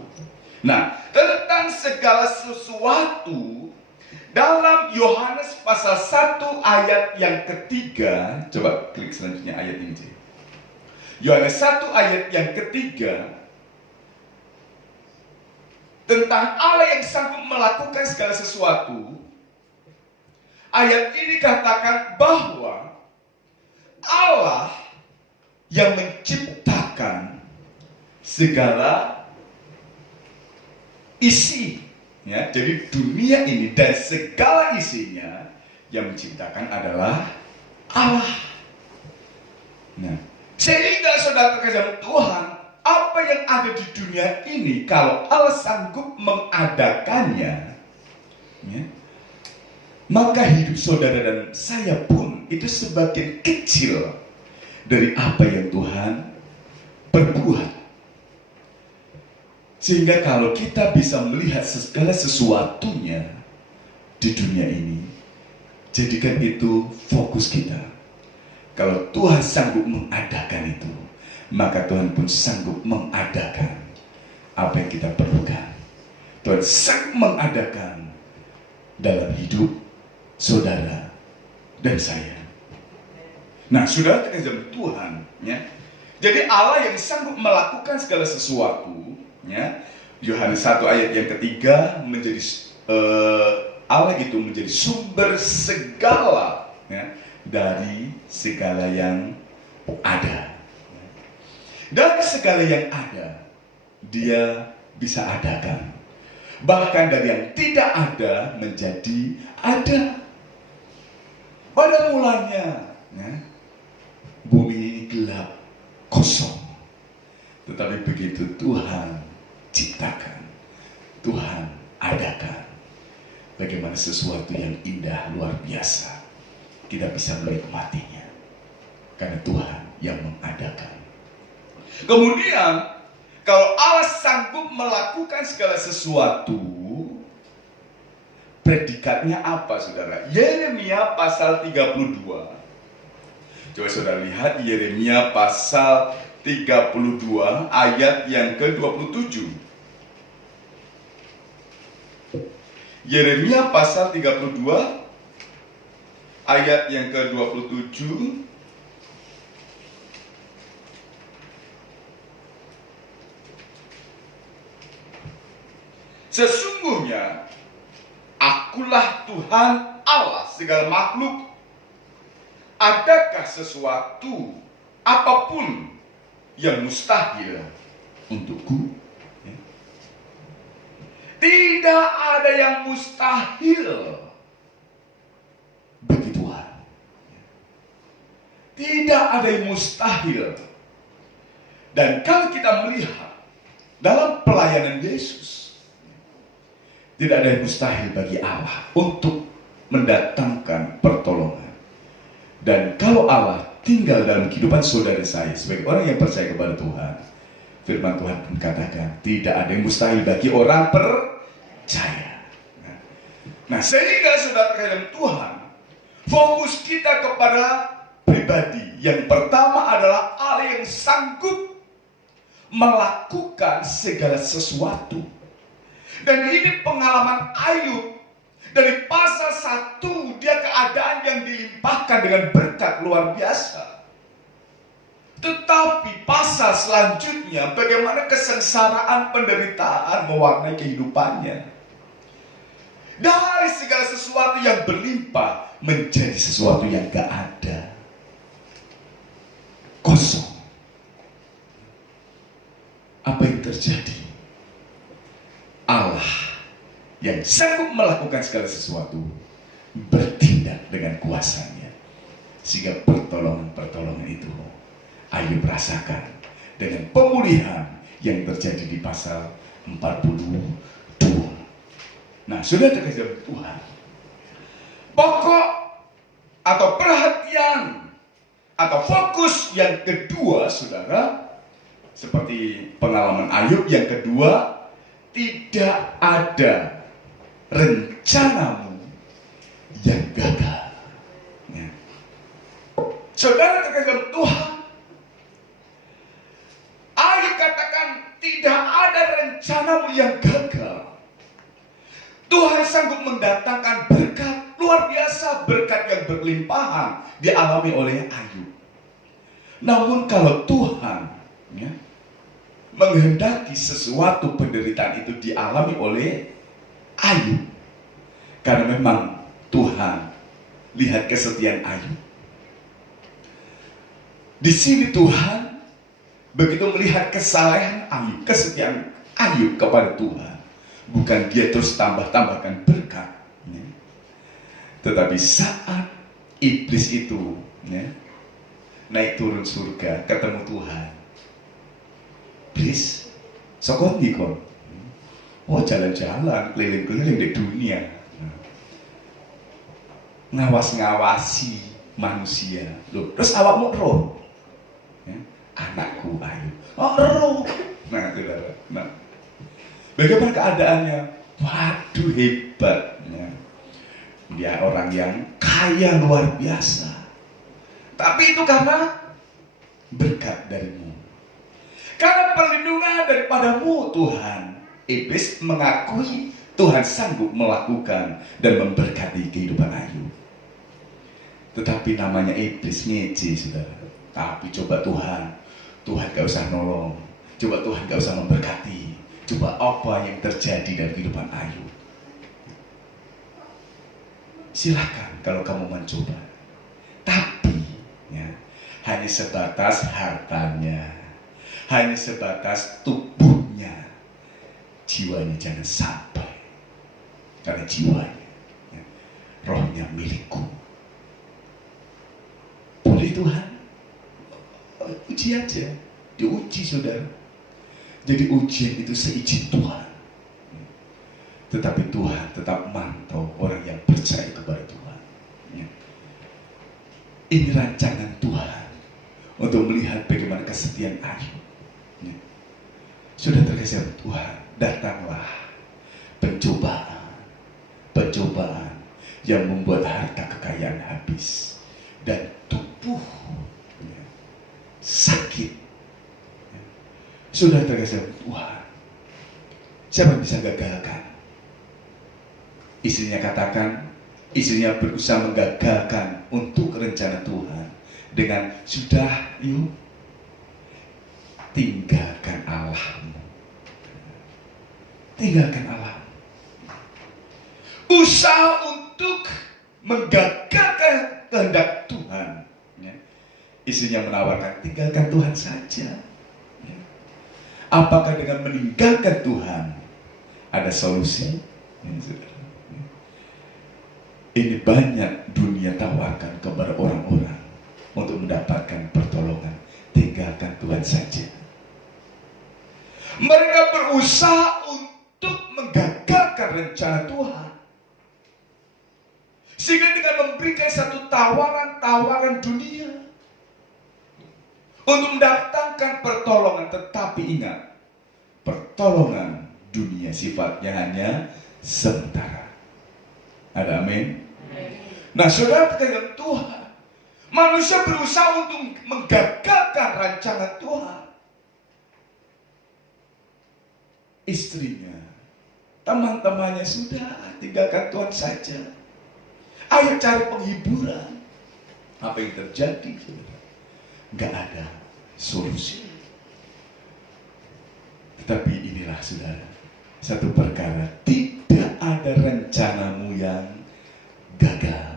Nah, tentang segala sesuatu dalam Yohanes pasal 1 ayat yang ketiga, coba klik selanjutnya ayat ini. Yohanes 1 ayat yang ketiga, tentang Allah yang sanggup melakukan segala sesuatu. Ayat ini katakan bahwa Allah yang menciptakan segala isi, ya, jadi dunia ini dan segala isinya yang menciptakan adalah Allah. Nah, sehingga saudara terkasih Tuhan, apa yang ada di dunia ini kalau Allah sanggup mengadakannya, ya, maka hidup saudara dan saya pun itu sebagian kecil dari apa yang Tuhan perbuat. Sehingga kalau kita bisa melihat segala sesuatunya di dunia ini, jadikan itu fokus kita. Kalau Tuhan sanggup mengadakan itu, maka Tuhan pun sanggup mengadakan apa yang kita perlukan. Tuhan sanggup mengadakan dalam hidup saudara dan saya. Nah, saudara terkasih Tuhan, ya. Jadi Allah yang sanggup melakukan segala sesuatu, ya. Yohanes 1 ayat yang ketiga menjadi Allah itu menjadi sumber segala, ya, dari segala yang ada. Dari segala yang ada, Dia bisa adakan. Bahkan dari yang tidak ada menjadi ada. Pada mulanya, ya, bumi ini gelap, kosong. Tetapi begitu Tuhan ciptakan, Tuhan adakan, bagaimana sesuatu yang indah luar biasa, kita bisa menikmatinya karena Tuhan yang mengadakan. Kemudian kalau Allah sanggup melakukan segala sesuatu, predikatnya apa, saudara? Yeremia pasal 32. Coba saudara lihat Yeremia pasal 32 ayat yang ke-27. Yeremia pasal 32 ayat yang ke-27. Sesungguhnya Akulah Tuhan Allah segala makhluk. Adakah sesuatu apapun yang mustahil untukku? Tidak ada yang mustahil bagi Tuhan. Tidak ada yang mustahil. Dan kalau kita melihat dalam pelayanan Yesus, tidak ada yang mustahil bagi Allah untuk mendatangkan pertolongan. Dan kalau Allah tinggal dalam kehidupan saudara saya sebagai orang yang percaya kepada Tuhan, firman Tuhan pun katakan tidak ada yang mustahil bagi orang percaya. Nah, sehingga saudara dalam Tuhan, fokus kita kepada pribadi. Yang pertama adalah Allah yang sanggup melakukan segala sesuatu. Dan ini pengalaman Ayub. Dari pasal 1 dia keadaan yang dilimpahkan dengan berkat luar biasa. Tetapi pasal selanjutnya bagaimana kesengsaraan penderitaan mewarnai kehidupannya. Dari segala sesuatu yang berlimpah menjadi sesuatu yang gak ada. Kosong. Apa yang terjadi? Allah yang sanggup melakukan segala sesuatu bertindak dengan kuasanya, sehingga pertolongan itu Ayub rasakan dengan pemulihan yang terjadi di pasal 42. Nah, sudah terkasih Tuhan, pokok atau perhatian atau fokus yang kedua, saudara, seperti pengalaman Ayub yang kedua, tidak ada rencanamu yang gagal. Ya. Saudara terkasih Tuhan, Ayub katakan tidak ada rencanamu yang gagal. Tuhan sanggup mendatangkan berkat luar biasa, berkat yang berlimpahan dialami oleh Ayub. Namun kalau Tuhan, ya, menghendaki sesuatu penderitaan itu dialami oleh Ayub, karena memang Tuhan lihat kesetiaan Ayub. Di sini Tuhan begitu melihat kesalehan Ayub, kesetiaan Ayub kepada Tuhan, bukan dia terus tambahkan berkat, ya. Tetapi saat iblis itu, ya, naik turun surga ketemu Tuhan, iblis sokot nikon, oh jalan-jalan keliling-keliling di dunia, ngawas-ngawasi manusia. Loh, terus awakmu roh, ya, anakku Ayub, oh roh. Nah, saudara, nah, Bagaimana keadaannya? Waduh, hebatnya. Dia orang yang kaya luar biasa. Tapi itu karena berkat darimu. Karena perlindungan daripadamu Tuhan. Iblis mengakui Tuhan sanggup melakukan dan memberkati kehidupan Ayub. Tetapi namanya iblis ngece, saudara. Tapi coba Tuhan gak usah nolong. Coba Tuhan gak usah memberkati. Coba apa yang terjadi dalam kehidupan Ayub. Silakan kalau kamu mencoba. Tapi ya, hanya sebatas hartanya, hanya sebatas tubuhnya. Jiwanya jangan sampai. Karena jiwanya, ya, rohnya milikku. Boleh Tuhan? Uji aja. Diuji, saudara. Jadi ujian itu seizin Tuhan. Tetapi Tuhan tetap mantau orang yang percaya kepada Tuhan. Ini rancangan Tuhan untuk melihat bagaimana kesetiaan Ayub. Sudah terkasih Tuhan, datanglah pencobaan yang membuat harta kekayaan habis dan tubuh sakit. Sudah terkasih Tuhan, siapa yang bisa gagalkan? Istrinya katakan, istrinya berusaha menggagalkan untuk rencana Tuhan dengan sudah, yuk tinggalkan Allahmu, tinggalkan Allah. Usaha untuk menggagalkan kehendak Tuhan. Ya. Istrinya menawarkan, tinggalkan Tuhan saja. Ya. Apakah dengan meninggalkan Tuhan ada solusi? Ya, saudara. Ini banyak dunia tawarkan kepada orang-orang untuk mendapatkan pertolongan. Tinggalkan Tuhan saja. Mereka berusaha untuk menggagalkan rencana Tuhan. Sehingga dengan memberikan satu tawaran-tawaran dunia untuk mendatangkan pertolongan. Tetapi ingat, pertolongan dunia sifatnya hanya sementara. Ada amin? Nah, saudara dengan Tuhan, manusia berusaha untuk menggagalkan rancangan Tuhan. Istrinya, teman-temannya sudah tinggalkan Tuhan saja. Ayo cari penghiburan. Apa yang terjadi, saudara? Gak ada solusi. Tetapi inilah, saudara, satu perkara, tidak ada rencanamu yang gagal.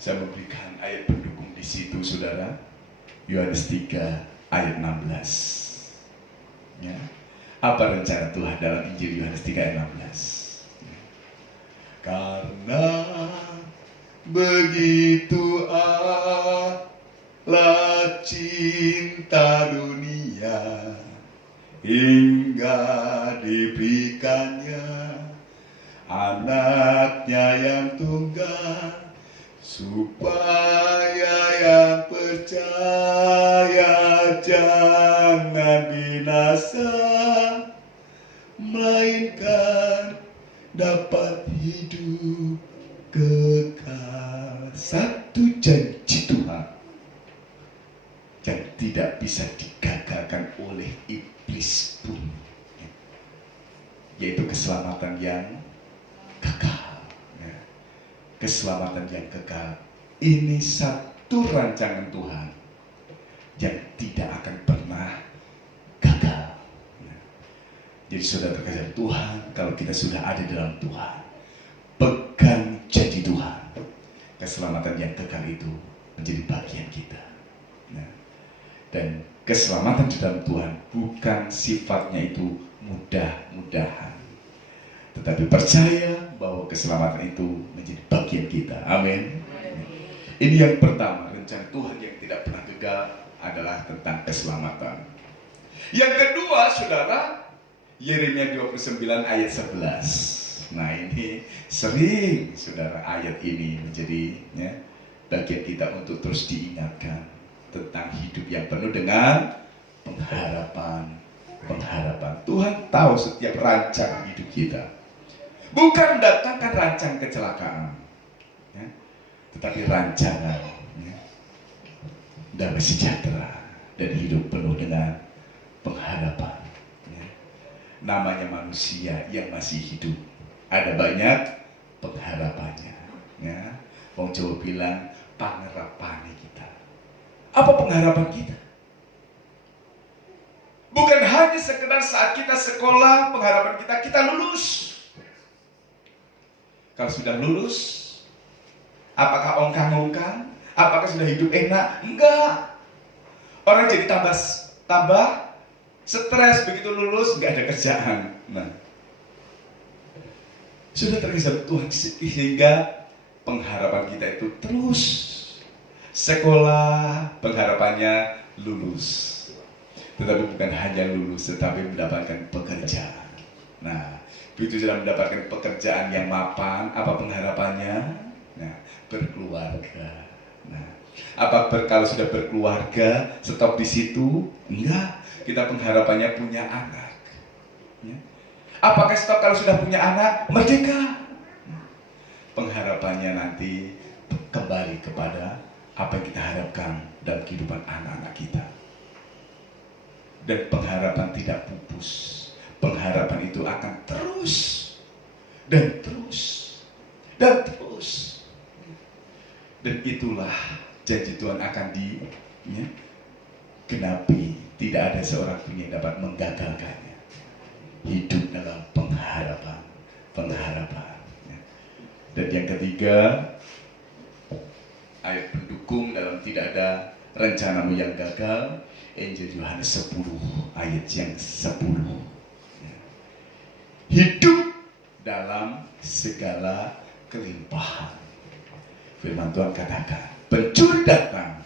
Saya memberikan ayat pendukung di situ, saudara. Yohanes 3 ayat 16. Ya. Apa rencana Tuhan dalam Injil Yohanes 3 ayat 16? Karena begitu Allah cinta dunia hingga diberikannya anaknya yang tunggal, supaya yang percaya jangan binasa, melainkan dapat hidup kekal. Satu janji Tuhan yang tidak bisa digagalkan oleh iblis pun, yaitu keselamatan yang kekal. Keselamatan yang kekal. Ini satu rancangan Tuhan yang tidak akan pernah gagal. Jadi saudara terkasih Tuhan, kalau kita sudah ada dalam Tuhan, pegang janji Tuhan. Keselamatan yang kekal itu menjadi bagian kita. Dan keselamatan di dalam Tuhan bukan sifatnya itu mudah-mudahan, tetapi percaya bahwa keselamatan itu menjadi bagian kita. Amin. Ini yang pertama, rencana Tuhan yang tidak pernah gagal adalah tentang keselamatan. Yang kedua, saudara, Yeremia 29 ayat 11. Nah, ini sering, saudara, ayat ini menjadi bagian kita untuk terus diingatkan tentang hidup yang penuh dengan pengharapan pengharapan. Tuhan tahu setiap rancangan hidup kita. Bukan mendatangkan rancang kecelakaan, ya, tetapi rancangan, ya, damai sejahtera dan hidup penuh dengan pengharapan. Ya. Namanya manusia yang masih hidup, ada banyak pengharapannya. Ya. Wong Jawa bilang pangerapane kita. Apa pengharapan kita? Bukan hanya sekedar saat kita sekolah, pengharapan kita lulus. Kalau sudah lulus, apakah ongkang-ongkang? Apakah sudah hidup enak? Enggak. Orang jadi tambah stres begitu lulus, nggak ada kerjaan. Nah, sudah terikat Tuhan sehingga pengharapan kita itu terus sekolah, pengharapannya lulus. Tetapi bukan hanya lulus, tetapi mendapatkan pekerjaan. Nah, begitu sudah mendapatkan pekerjaan yang mapan, apa pengharapannya? Nah, berkeluarga. Nah, kalau sudah berkeluarga, stop di situ? Enggak. Kita pengharapannya punya anak. Ya. Apakah stop kalau sudah punya anak? Merdeka. Pengharapannya nanti kembali kepada apa yang kita harapkan dalam kehidupan anak-anak kita. Dan pengharapan tidak pupus. Pengharapan itu akan terus dan terus dan terus. Dan itulah janji Tuhan akan digenapi. Tidak ada seorang pun yang dapat menggagalkannya. Hidup dalam pengharapan. Dan yang ketiga, ayat pendukung dalam tidak ada rencanamu yang gagal. Injil Yohanes 10 ayat yang 10. Hidup dalam segala kelimpahan. Firman Tuhan katakan, pencuri datang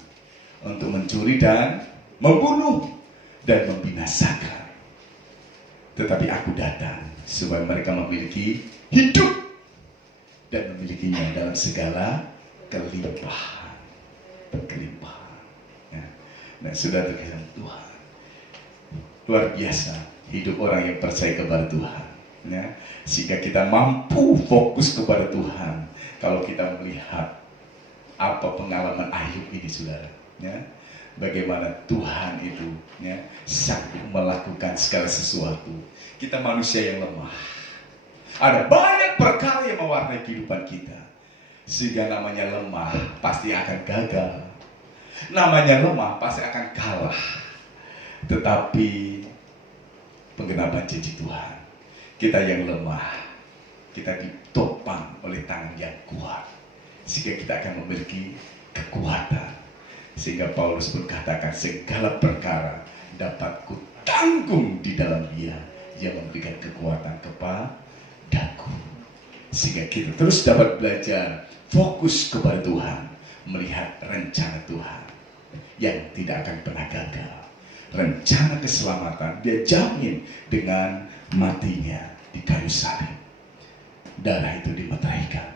untuk mencuri dan membunuh dan membinasakan. Tetapi aku datang supaya mereka memiliki hidup dan memilikinya dalam segala kelimpahan. Ya. Nah, sudah terkesan Tuhan. Luar biasa hidup orang yang percaya kepada Tuhan. Ya, sehingga kita mampu fokus kepada Tuhan. Kalau kita melihat apa pengalaman Ayub ini, saudara, ya, bagaimana Tuhan itu, ya, sanggup melakukan segala sesuatu. Kita manusia yang lemah. Ada banyak perkara yang mewarnai kehidupan kita, sehingga namanya lemah pasti akan gagal. Namanya lemah pasti akan kalah. Tetapi penggenapan janji Tuhan, kita yang lemah, kita ditopang oleh tangan yang kuat, sehingga kita akan memiliki kekuatan. Sehingga Paulus pun katakan, segala perkara dapat kutanggung di dalam Dia yang memberikan kekuatan kepadaku. Sehingga kita terus dapat belajar fokus kepada Tuhan, melihat rencana Tuhan yang tidak akan pernah gagal. Rencana keselamatan Dia jamin dengan matinya di kayu salib. Darah itu dimeteraikan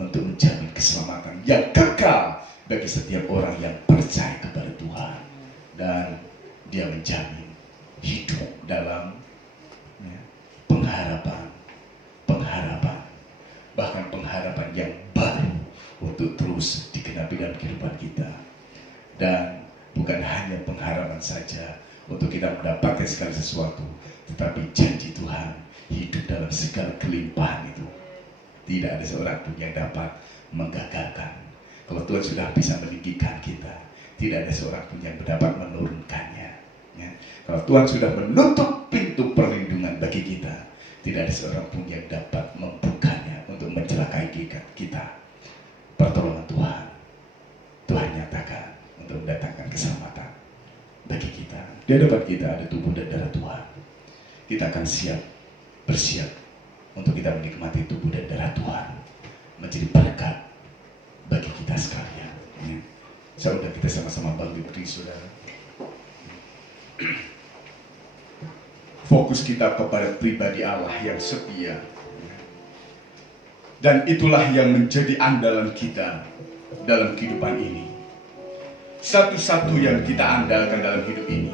untuk menjamin keselamatan yang kekal bagi setiap orang yang percaya kepada Tuhan. Dan Dia menjamin hidup dalam, ya, pengharapan. Bahkan pengharapan yang baru untuk terus digenapi dalam kehidupan kita. Dan bukan hanya pengharapan saja untuk kita mendapatkan segala sesuatu, tetapi janji Tuhan hidup dalam segala kelimpahan itu. Tidak ada seorang pun yang dapat menggagalkan. Kalau Tuhan sudah bisa meninggikan kita, tidak ada seorang pun yang dapat menurunkannya. Ya. Kalau Tuhan sudah menutup pintu perlindungan bagi kita, tidak ada seorang pun yang dapat membukanya untuk mencelakai kita. Pertolongan Tuhan nyatakan untuk mendatangkan keselamatan bagi kita. Di hadapan kita ada tubuh dan darah Tuhan. Kita akan bersiap untuk kita menikmati tubuh dan darah Tuhan, menjadi berkat bagi kita sekalian. Ya. Saya undang kita sama-sama berdiri, saudara. Fokus kita kepada pribadi Allah yang setia. Dan itulah yang menjadi andalan kita dalam kehidupan ini. Satu-satu yang kita andalkan dalam hidup ini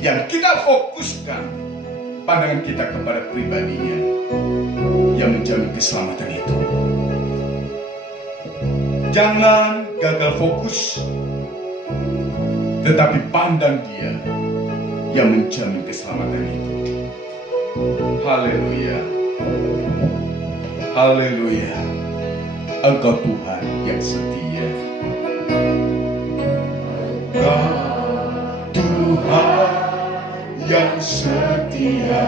yang kita fokuskan pandangan kita kepada pribadinya yang menjamin keselamatan itu. Jangan gagal fokus, tetapi pandang Dia yang menjamin keselamatan itu. Haleluya. Haleluya. Engkau Tuhan yang setia. Engkau Tuhan yang setia.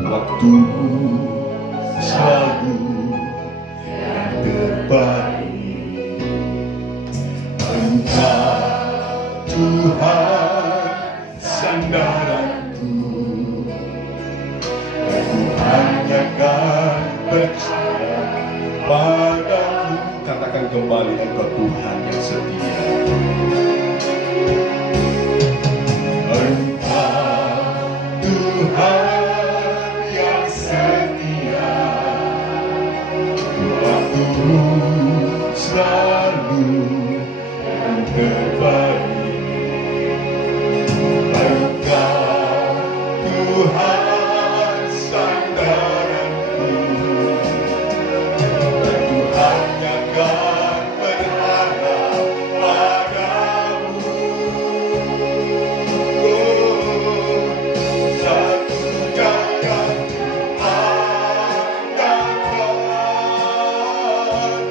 Waktu selalu yang terbaik. Engkau Tuhan sandaranku. Aku hanya akan percaya padamu. Katakan kembali, Engkau Tuhan yang setia. Engkau Tuhan yang setia. Waktu selalu yang terbaik. Engkau Tuhan sandaranku. Aku hanya akan berharap padamu. Satu-satunya Tuhan,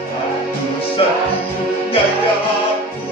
satu-satunya yang aku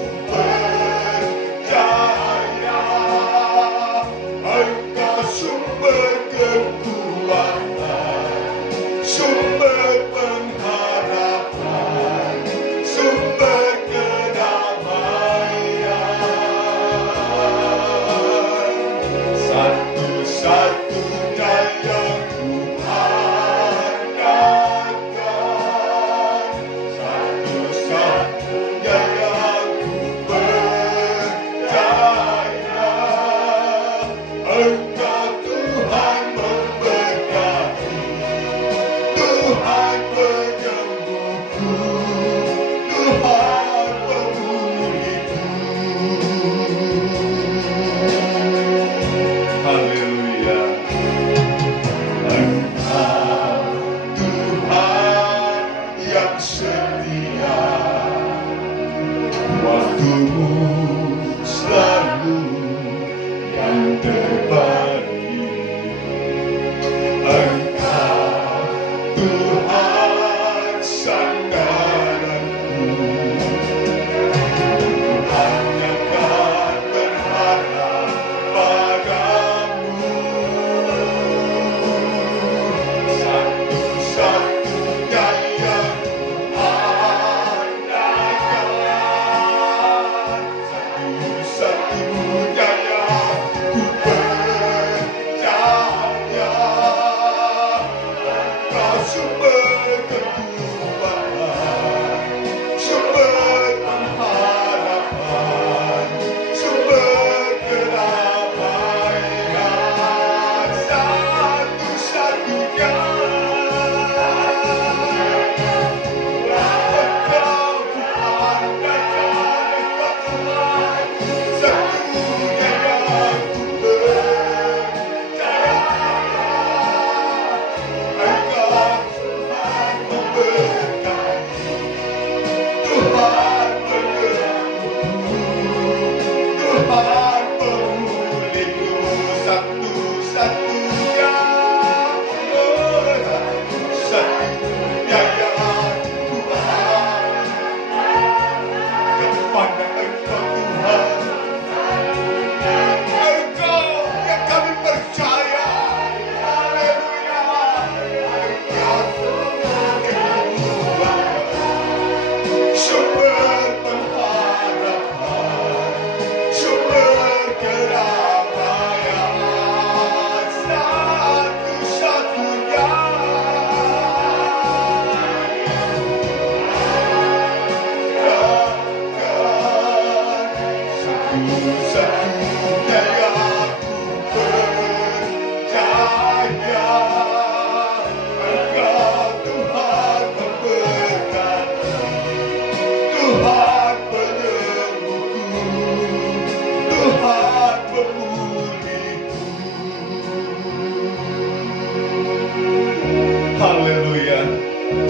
Haleluya.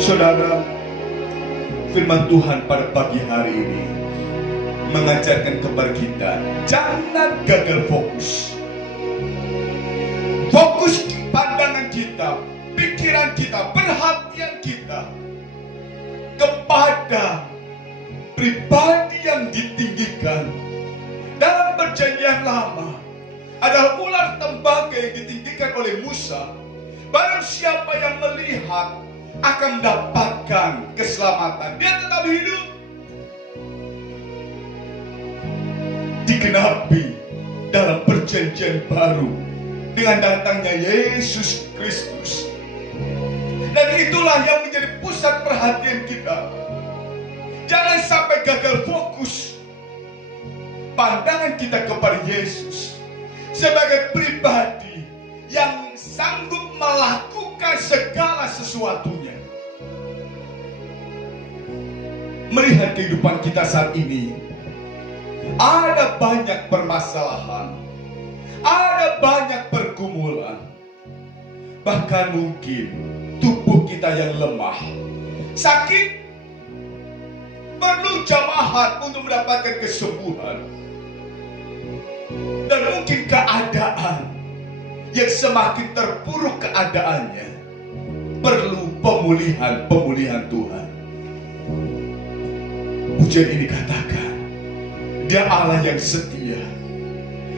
Saudara, firman Tuhan pada pagi hari ini mengajarkan kepada kita, jangan gagal fokus. Fokus pandangan kita, pikiran kita, perhatian kita kepada pribadi yang ditinggikan. Dalam perjanjian lama adalah ular tembaga yang ditinggikan oleh Musa. Barang siapa yang melihat akan mendapatkan keselamatan. Dia tetap hidup. Digenapi dalam perjanjian baru dengan datangnya Yesus Kristus. Dan itulah yang menjadi pusat perhatian kita. Jangan sampai gagal fokus pandangan kita kepada Yesus sebagai pribadi yang sanggup melakukan segala sesuatunya. Melihat kehidupan kita saat ini, ada banyak permasalahan, ada banyak pergumulan, bahkan mungkin tubuh kita yang lemah, sakit, perlu jamaah untuk mendapatkan kesembuhan. Dan mungkin keadaan yang semakin terpuruk keadaannya perlu pemulihan Tuhan. Pujian ini katakan, Dia Allah yang setia,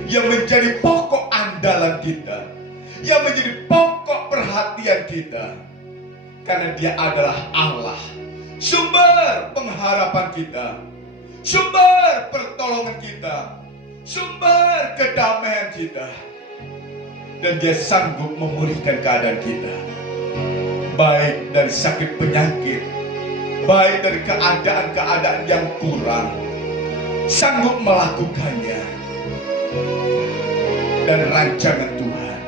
yang menjadi pokok andalan kita, yang menjadi pokok perhatian kita. Karena Dia adalah Allah, sumber pengharapan kita, sumber pertolongan kita, sumber kedamaian kita. Dan Dia sanggup memulihkan keadaan kita, baik dari sakit penyakit, baik dari keadaan-keadaan yang kurang, sanggup melakukannya. Dan rancangan Tuhan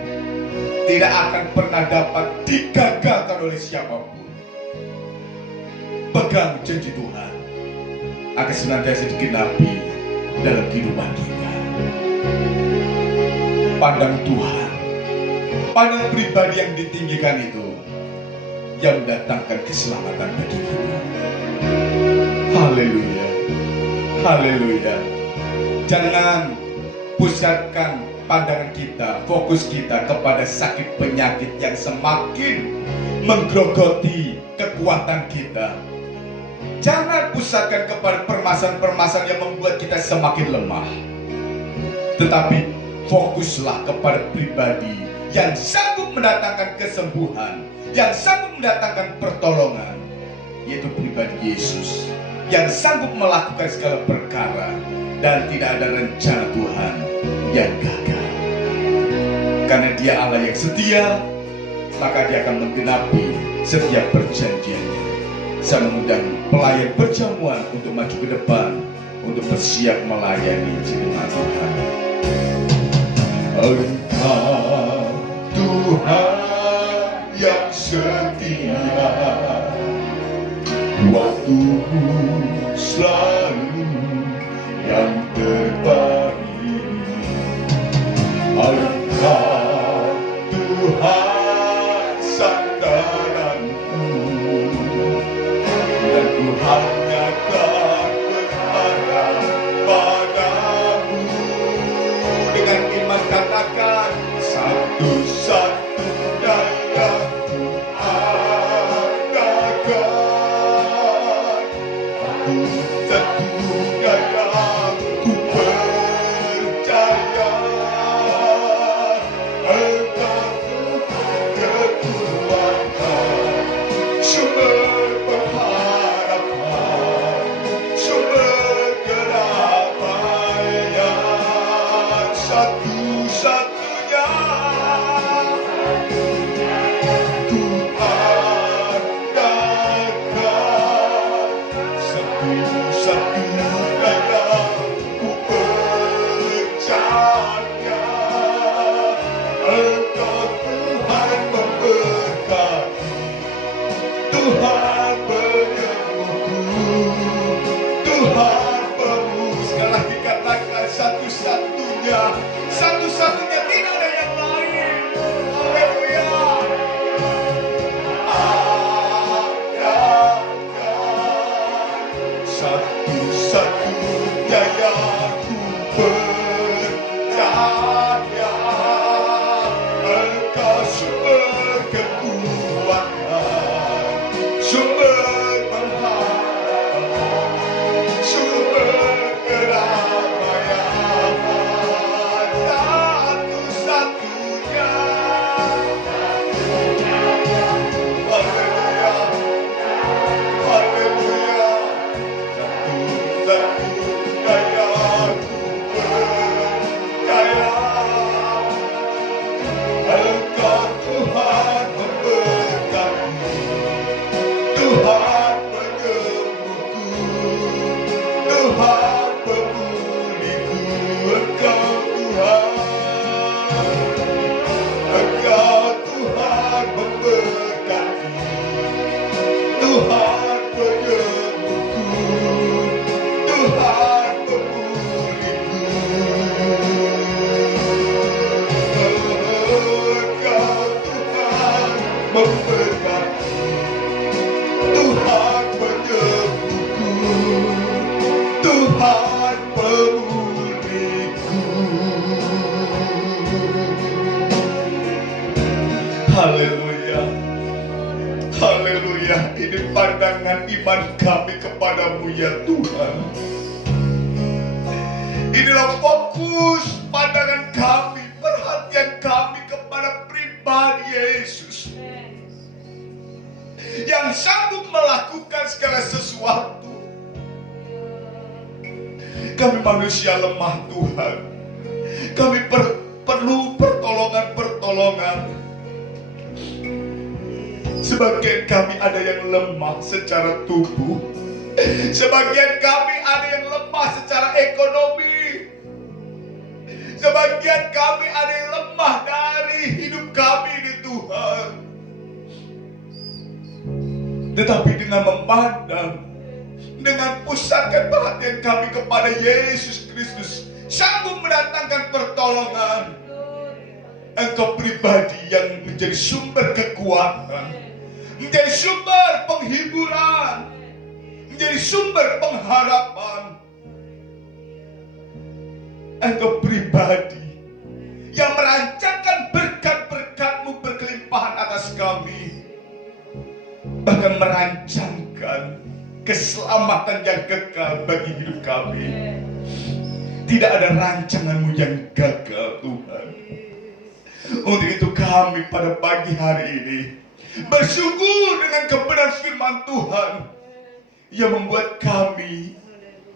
tidak akan pernah dapat digagalkan oleh siapapun. Pegang janji Tuhan akan senantiasa digenapi dalam kehidupan kita. Pandang Tuhan, pandang pribadi yang ditinggikan itu, yang mendatangkan keselamatan bagi kita. Haleluya, haleluya. Jangan pusatkan pandangan kita, fokus kita kepada sakit penyakit yang semakin menggerogoti kekuatan kita. Jangan pusatkan kepada permasalahan-permasalahan yang membuat kita semakin lemah. Tetapi fokuslah kepada pribadi yang sanggup mendatangkan kesembuhan, yang sanggup mendatangkan pertolongan, yaitu pribadi Yesus, yang sanggup melakukan segala perkara dan tidak ada rencana Tuhan yang gagal. Karena Dia Allah yang setia, maka Dia akan menggenapi setiap perjanjiannya. Saya mengundang pelayan perjamuan untuk maju ke depan, untuk bersiap melayani jemaat Tuhan. Engkau Tuhan yang setia, waktumu selalu yang terbaik. Engkau Tuhan sandaranku, dan ku hanya akan berharap padamu. Dengan iman katakan, sumber kekuatan, sumber pengharapan, sumber kedamaian, satu-satunya. Haleluya, haleluya, satu-satunya yang ku percaya. Engkau Tuhan memberkati, Tuhan penyembuhku, Tuhan pemuliku. Engkau Tuhan, Engkau Tuhan memberkati, Tuhan penyembuhku, Tuhan pemuliku. Memberkati, Tuhan penyembuhku, Tuhan pemuliku. Haleluya, haleluya. Ini pandangan iman kami kepadamu ya Tuhan. Inilah fokus pandangan kami, perhatian kami kepada pribadi Yesus yang sanggup melakukan segala sesuatu. Kami manusia lemah Tuhan. Kami perlu pertolongan. Sebagian kami ada yang lemah secara tubuh, sebagian kami ada yang lemah secara ekonomi, sebagian kami ada yang lemah dari hidup kami di Tuhan. Tetapi dengan memandang, dengan pusatkan perhatian kami kepada Yesus Kristus, sanggup mendatangkan pertolongan. Engkau pribadi yang menjadi sumber kekuatan, menjadi sumber penghiburan, menjadi sumber pengharapan. Engkau pribadi yang merancangkan berkat-berkat-Mu berkelimpahan atas kami, bahkan merancangkan keselamatan yang kekal bagi hidup kami. Tidak ada rancangan-Mu yang gagal Tuhan. Untuk itu kami pada pagi hari ini bersyukur dengan kebenaran firman Tuhan yang membuat kami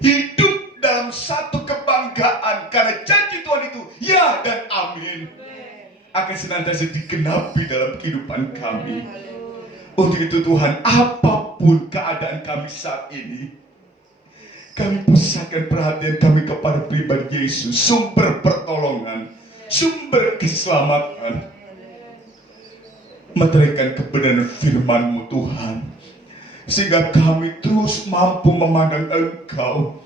hidup dalam satu kebanggaan, karena janji Tuhan itu ya dan amin akan senantiasa digenapi dalam kehidupan kami. Untuk itu Tuhan, apapun keadaan kami saat ini, kami pusatkan perhatian kami kepada pribadi Yesus, sumber pertolongan, sumber keselamatan. Meteraikan kebenaran firman-Mu Tuhan, sehingga kami terus mampu memandang Engkau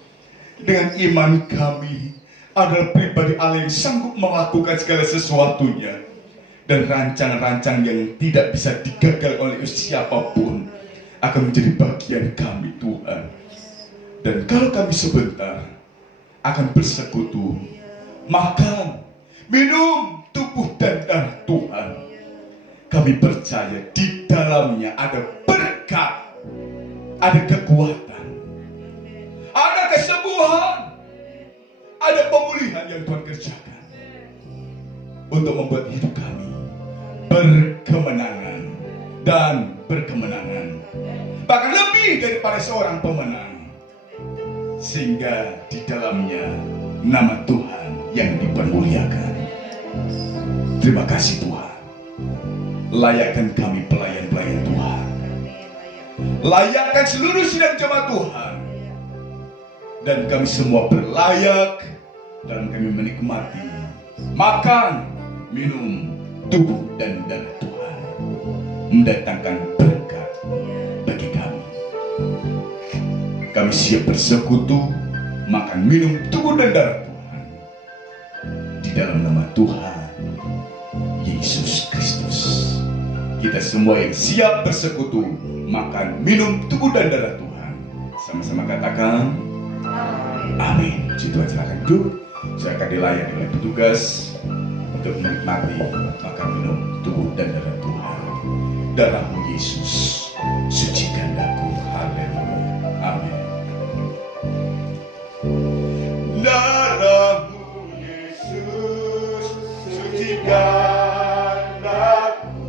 dengan iman kami adalah pribadi Allah yang sanggup melakukan segala sesuatunya, dan rancang-rancang yang tidak bisa digagal oleh siapapun akan menjadi bagian kami Tuhan. Dan kalau kami sebentar akan bersekutu, makan, minum tubuh dan darah Tuhan, kami percaya di dalamnya ada berkat, ada kekuatan, ada kesembuhan, ada pemulihan yang Tuhan kerjakan untuk membuat hidup kami berkemenangan dan berkemenangan, bahkan lebih daripada seorang pemenang, sehingga di dalamnya nama Tuhan yang dipermuliakan. Terima kasih Tuhan. Layakkan kami pelayan-pelayan Tuhan, layakkan seluruh sidang jemaat Tuhan, dan kami semua berlayak dan kami menikmati makan, minum tubuh dan darah Tuhan, mendatangkan berkat bagi kami. Kami siap bersekutu, makan, minum tubuh dan darah Tuhan di dalam nama Tuhan Yesus Kristus. Kita semua yang siap bersekutu, makan, minum tubuh dan darah Tuhan, sama-sama katakan amin. Puji Tuhan, silakan duduk. Saya akan dilayani oleh petugas untuk menikmati makan minum tubuh dan darah Tuhan. Darah-Mu Yesus, sucikan daku. Haleluya. Amin. Darah-Mu Yesus, sucikan daku.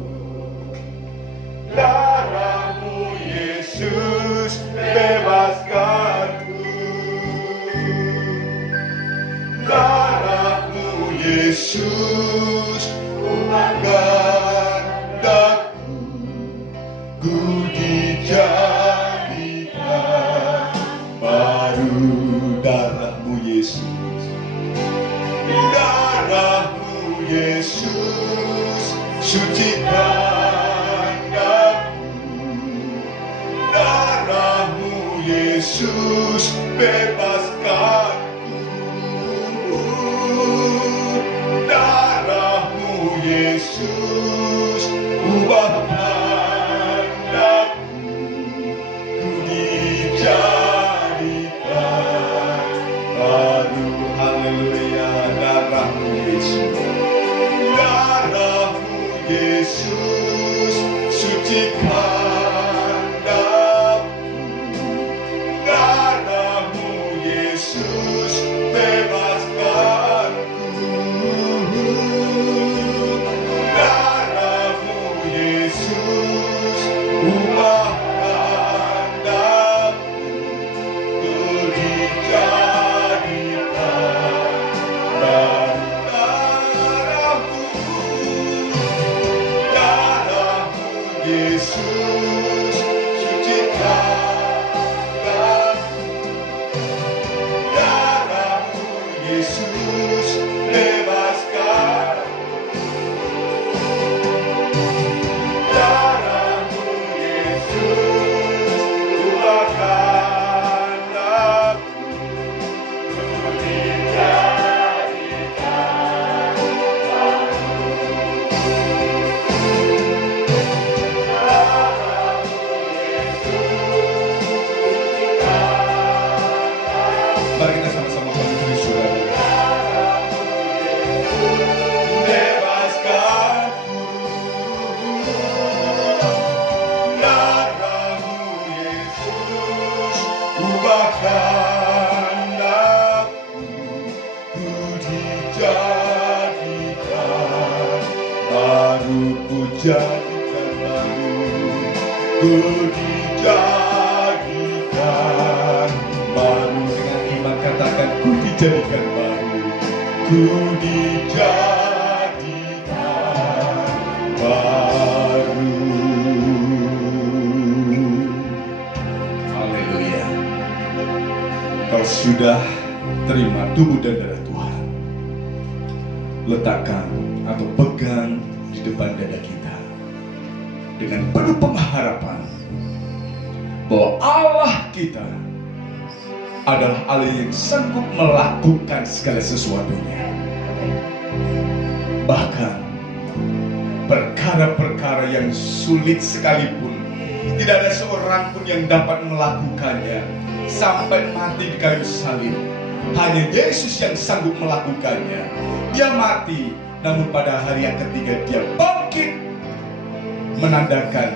Darah-Mu Yesus, bebaskanku. Darah-Mu Yesus, ubahkan daku. Ku dijadikan baru. Darah-Mu Yesus, darah-Mu Yesus, sucikan daku. Darah-Mu Yesus, bebaskanku. Darah-Mu Yesus, ubahkan daku. Ku dijadikan baru. Haleluya. Darah-Mu Yesus, darah-Mu Yesus, sucikan daku. Darah-Mu Yesus, bebaskanku. Darah-Mu Yesus, ubahkan daku. Ku dijadikan baru. Darah-Mu Yesus, sucikan daku. Darah-Mu Yesus, bebaskan. Darah-Mu Yesus, ubahkan daku. Ku dijadikan baru. Mari kita sama-sama berdiri, saudara. Bebaskanku. Darah-Mu Yesus, ubahkan daku. Ku dijadikan baru. Ku jadikan baru. Ku dijadikan baru. Dengan iman katakan, ku dijadikan baru. Ku dijadikan baru. Haleluya. Kau sudah terima tubuh dan darah Tuhan, letakkan atau pegang di depan dada kita dengan penuh pengharapan bahwa Allah kita adalah Allah yang sanggup melakukan segala sesuatunya. Bahkan perkara-perkara yang sulit sekalipun, tidak ada seorang pun yang dapat melakukannya sampai mati di kayu salib. Hanya Yesus yang sanggup melakukannya. Dia mati, namun pada hari yang ketiga dia bangkit, menandakan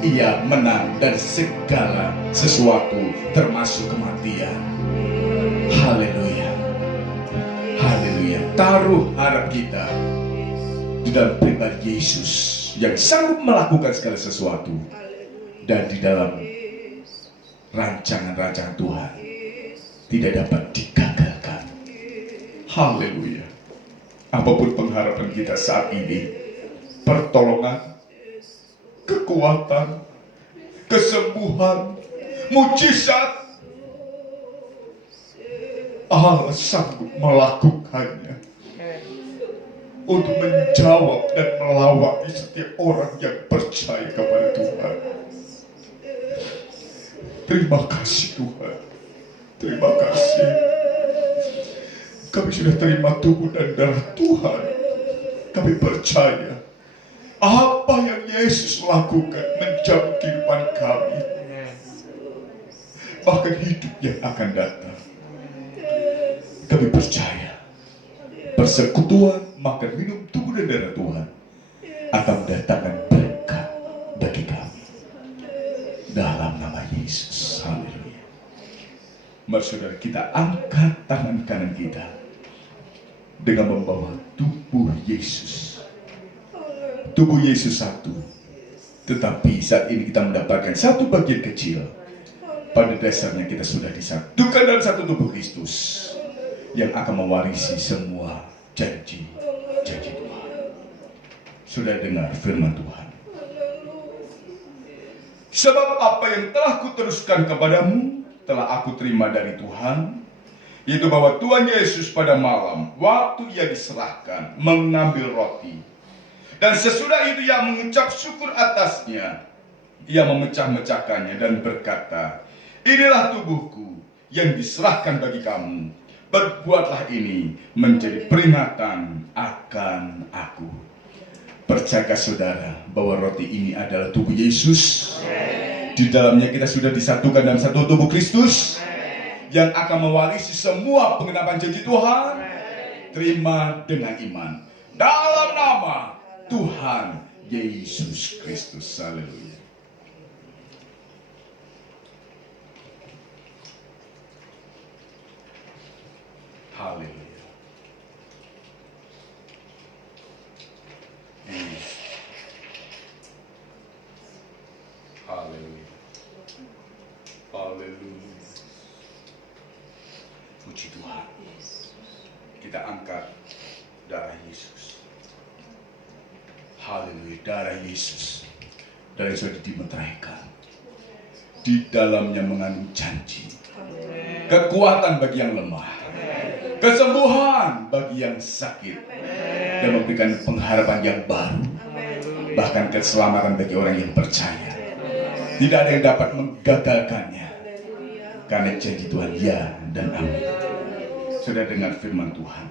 ia menang dan segala sesuatu termasuk kematian. Haleluya. Haleluya. Taruh harap kita di dalam pribadi Yesus yang sanggup melakukan segala sesuatu, dan di dalam rancangan-rancangan Tuhan tidak dapat digagalkan. Haleluya. Apapun pengharapan kita saat ini, pertolongan, kekuatan, kesembuhan, mujizat, Allah sanggup melakukannya untuk menjawab dan melawati setiap orang yang percaya kepada Tuhan. Terima kasih Tuhan. Terima kasih. Kami sudah terima tubuh dan darah Tuhan. Kami percaya apa yang Yesus lakukan menjamin kehidupan kami, bahkan hidup yang akan datang. Kami percaya persekutuan, makan minum tubuh dan darah Tuhan akan mendatangkan berkat bagi kami. Dalam nama Yesus. Haleluya. Mari saudara kita angkat tangan kanan kita dengan membawa tubuh Yesus. Tubuh Yesus satu. Tetapi saat ini kita mendapatkan satu bagian kecil. Pada dasarnya kita sudah disatukan dalam satu tubuh Kristus yang akan mewarisi semua janji Tuhan. Sudah dengar firman Tuhan. Sebab apa yang telah kuteruskan kepadamu telah aku terima dari Tuhan, yaitu bahwa Tuhan Yesus pada malam waktu ia diserahkan mengambil roti, dan sesudah itu ia mengucap syukur atasnya, ia memecah-mecahkannya dan berkata, inilah tubuhku yang diserahkan bagi kamu, berbuatlah ini menjadi peringatan akan aku. Percaya saudara bahwa roti ini adalah tubuh Yesus? Di dalamnya kita sudah disatukan dalam satu tubuh Kristus yang akan mewarisi semua pengenapan janji Tuhan. Terima dengan iman dalam nama Tuhan Yesus Kristus. Haleluya. Haleluya. Haleluya. Haleluya. Puji Tuhan. Kita angkat darah Yesus. Haleluya. Darah Yesus. Darah yang sudah dimeteraikan. Di dalamnya mengandung janji. Kekuatan bagi yang lemah. Kesembuhan bagi yang sakit. Dan memberikan pengharapan yang baru. Bahkan keselamatan bagi orang yang percaya. Tidak ada yang dapat menggagalkannya. Karena janji Tuhan ya dan amin. Sudah dengar firman Tuhan.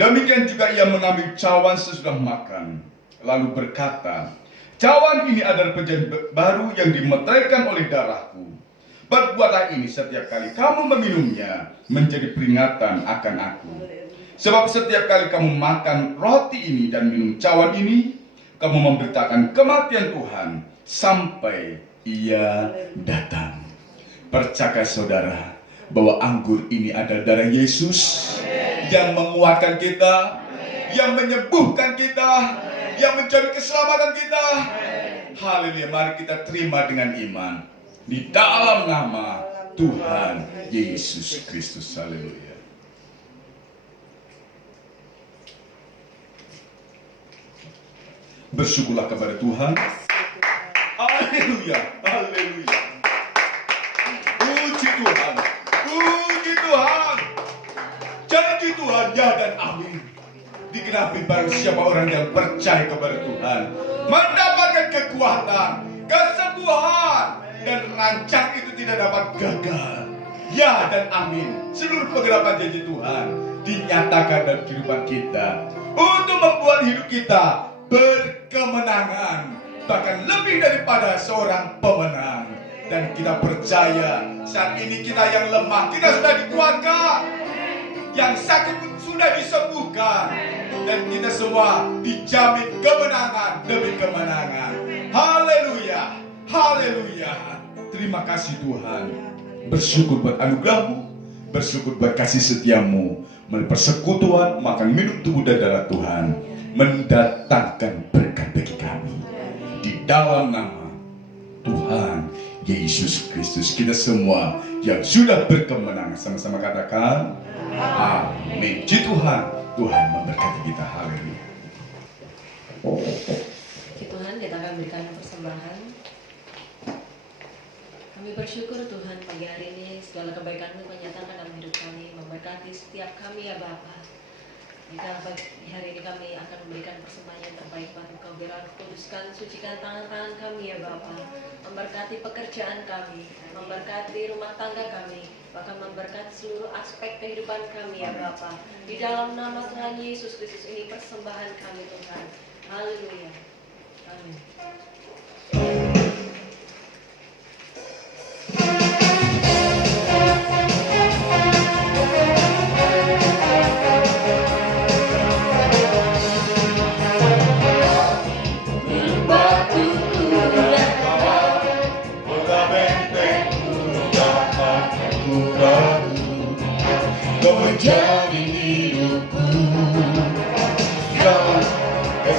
Demikian juga ia mengambil cawan sesudah makan, lalu berkata, cawan ini adalah perjanjian baru yang dimeteraikan oleh darahku. Berbuatlah ini setiap kali kamu meminumnya menjadi peringatan akan aku. Sebab setiap kali kamu makan roti ini dan minum cawan ini, kamu memberitakan kematian Tuhan sampai ia datang. Percaya saudara bahwa anggur ini adalah darah Yesus yang menguatkan kita, yang menyembuhkan kita, yang mencari keselamatan kita. Haleluya, mari kita terima dengan iman di dalam nama Tuhan Yesus Kristus. Haleluya. Bersyukurlah kepada Tuhan. Haleluya, haleluya. Puji Tuhan, puji Tuhan. Janji Tuhan ya dan amin. Digenapi barang siapa orang yang percaya kepada Tuhan, mendapatkan kekuatan, kesembuhan, dan rancang itu tidak dapat gagal. Ya dan amin. Seluruh penggelapan janji Tuhan dinyatakan dalam kehidupan kita untuk membuat hidup kita berkemenangan, bahkan lebih daripada seorang pemenang. Dan kita percaya saat ini kita yang lemah, kita sudah dikuatkan, yang sakit pun sudah disembuhkan, dan kita semua dijamin kemenangan demi kemenangan. Haleluya, haleluya. Terima kasih Tuhan. Bersyukur buat anugerah-Mu, bersyukur buat kasih setia-Mu. Melalui persekutuan, makan minum tubuh dan darah Tuhan, mendatangkan berkat bagi kami. Di dalam nama Tuhan Yesus Kristus, kita semua yang sudah berkemenangan sama-sama katakan amin. Puji Tuhan, Tuhan memberkati kita. Haleluya. Puji Tuhan, kita akan berikan persembahan. Kami bersyukur Tuhan pagi hari ini segala kebaikan-Mu menyatakan dalam hidup kami, memberkati setiap kami ya Bapa. Jika pagi hari ini kami akan memberikan persembahan yang terbaik buat Engkau, biar kuduskan, sucikan tangan-tangan kami ya Bapa. Memberkati pekerjaan kami, memberkati rumah tangga kami, bahkan memberkati seluruh aspek kehidupan kami ya Bapa. Di dalam nama Tuhan Yesus Kristus ini persembahan kami Tuhan. Haleluya. Amin.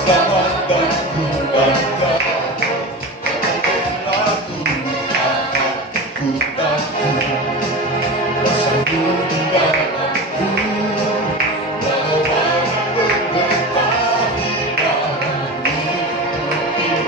selamat dan ku bangga. Ku takut bersambung di dalamku, bahwa bergetar di dalammu ini.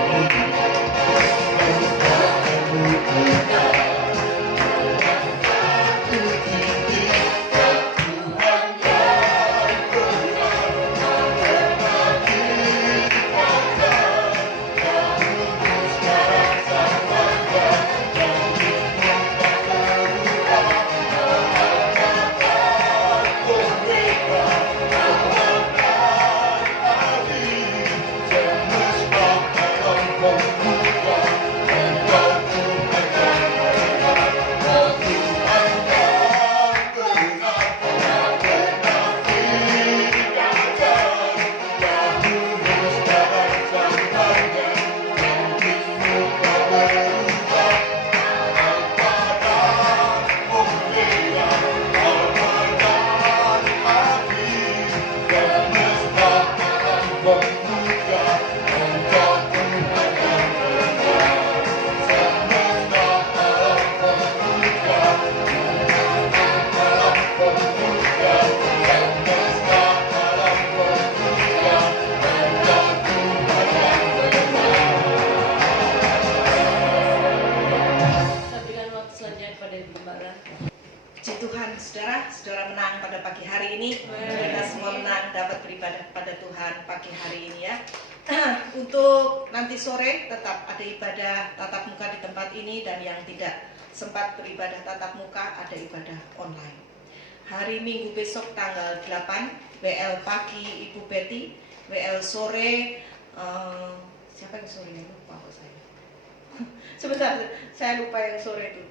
Puji Tuhan, saudara menang pada pagi hari ini. Kita semua menang dapat beribadah pada Tuhan pagi hari ini ya. Untuk nanti sore tetap ada ibadah tatap muka di tempat ini, dan yang tidak sempat beribadah tatap muka ada ibadah online. Hari Minggu besok tanggal 8, WL pagi Ibu Betty, WL sore siapa yang sore? Lupa kok saya. Sebentar, saya lupa yang sore itu.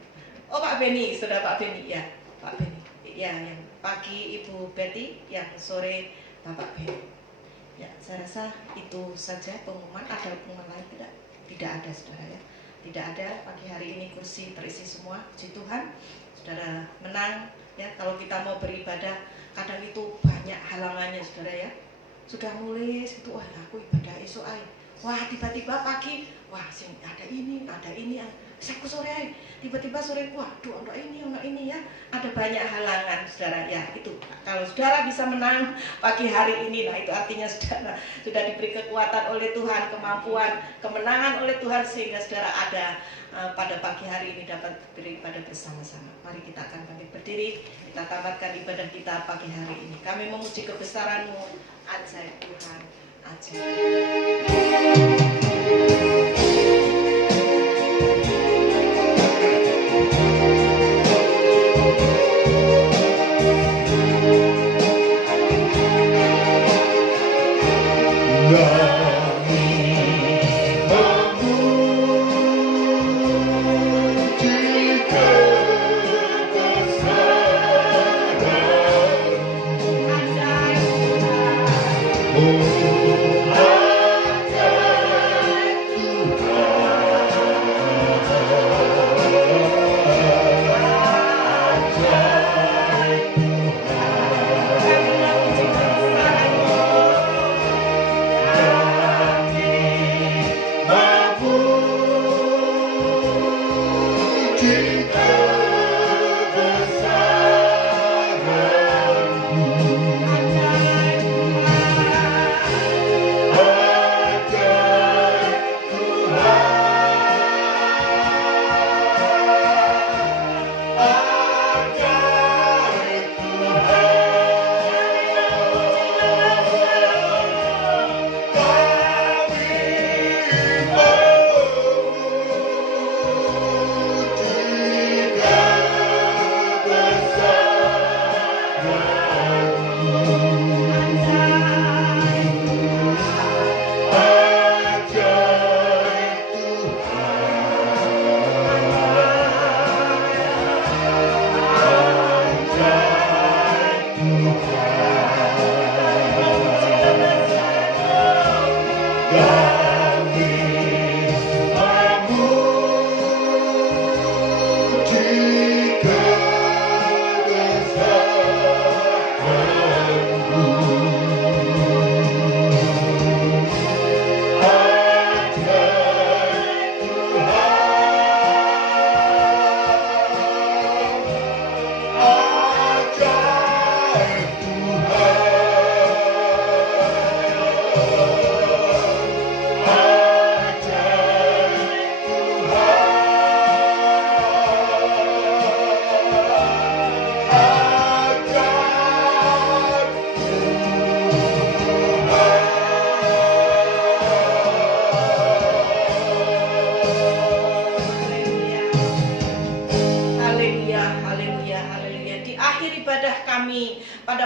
Oh, Pak Beni, saudara Pak Beni ya. Pak Beni, ya, yang pagi Ibu Betty, yang sore Bapak Beni. Ya, saya rasa itu saja pengumuman. Ada pengumuman lain tidak? Tidak ada, saudara ya. Tidak ada. Pagi hari ini kursi terisi semua. Puji Tuhan, saudara menang. Ya, kalau kita mau beribadah, kadang itu banyak halangannya, saudara ya. Sudah nulis itu, wah aku ibadah esok aja. Wah tiba-tiba pagi, wah sing ada ini, bisa aku sore aja. Tiba-tiba sore, waduh ada ini ya. Ada banyak halangan, saudara ya. Itu kalau saudara bisa menang pagi hari ini, nah itu artinya saudara sudah diberi kekuatan oleh Tuhan, kemampuan, kemenangan oleh Tuhan, sehingga saudara ada pada pagi hari ini dapat beribadah bersama-sama. Mari kita akan bangkit berdiri, kita tamatkan ibadah kita pagi hari ini. Kami memuji kebesaran-Mu, ajaib Tuhan, ajaib. Oh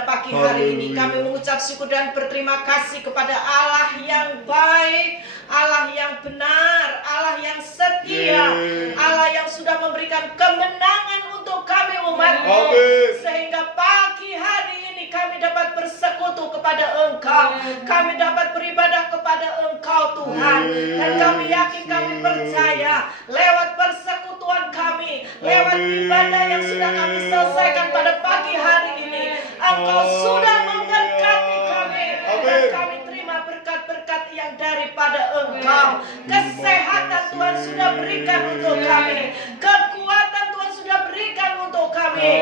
pagi hari ini kami mengucap syukur dan berterima kasih kepada Allah yang baik, Allah yang benar, Allah yang setia, Allah yang sudah memberikan kemenangan untuk kami umat-Mu, sehingga pagi hari ini kami dapat bersekutu kepada Engkau, kami dapat beribadah kepada Engkau Tuhan, dan kami yakin, kami percaya lewat persekutuan kami, lewat ibadah yang sudah kami selesaikan pada pagi hari ini, Engkau sudah memberkati kami, dan kami terima berkat-berkat yang daripada Engkau. Kesehatan Tuhan sudah berikan untuk kami, kekuatan Tuhan sudah berikan untuk kami,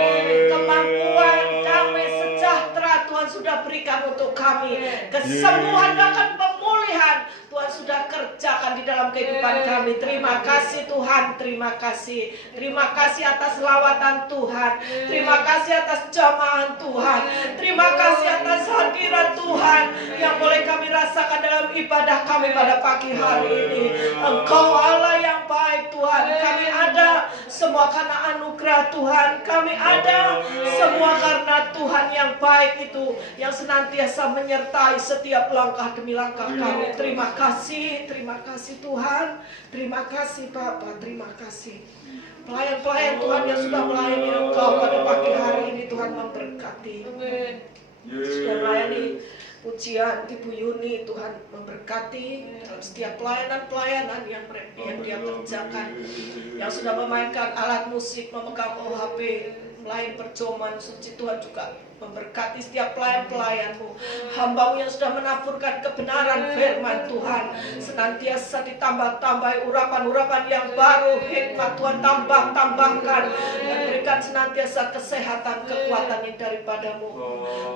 kemampuan, damai, sejahtera Tuhan sudah berikan untuk kami, kesembuhan bahkan pemulihan Tuhan sudah kerjakan di dalam kehidupan kami. Terima kasih Tuhan, terima kasih. Terima kasih atas lawatan Tuhan, terima kasih atas jamahan Tuhan, terima kasih atas hadirat Tuhan yang boleh kami rasakan dalam ibadah kami pada pagi hari ini. Engkau Allah yang baik Tuhan, kami ada semua karena anugerah Tuhan, kami ada semua karena Tuhan yang baik itu, yang senantiasa menyertai setiap langkah demi langkah kami. Terima kasih Tuhan, terima kasih Bapa, terima kasih. Pelayan-pelayan Tuhan yang sudah melayani Engkau pada pagi hari ini, Tuhan memberkati. Sudah melayani pujian Ibu Yuni, Tuhan memberkati dalam setiap pelayanan-pelayanan yang dia kerjakan, yang sudah memainkan alat musik, memegang OHP, melayani perjamuan suci. Tuhan juga memberkati setiap pelayan-pelayan-Mu, hamba-Mu yang sudah menaburkan kebenaran firman Tuhan, senantiasa ditambah-tambahi urapan-urapan yang baru, hikmat Tuhan tambahkan, dan berikan senantiasa kesehatan, kekuatan yang daripada-Mu.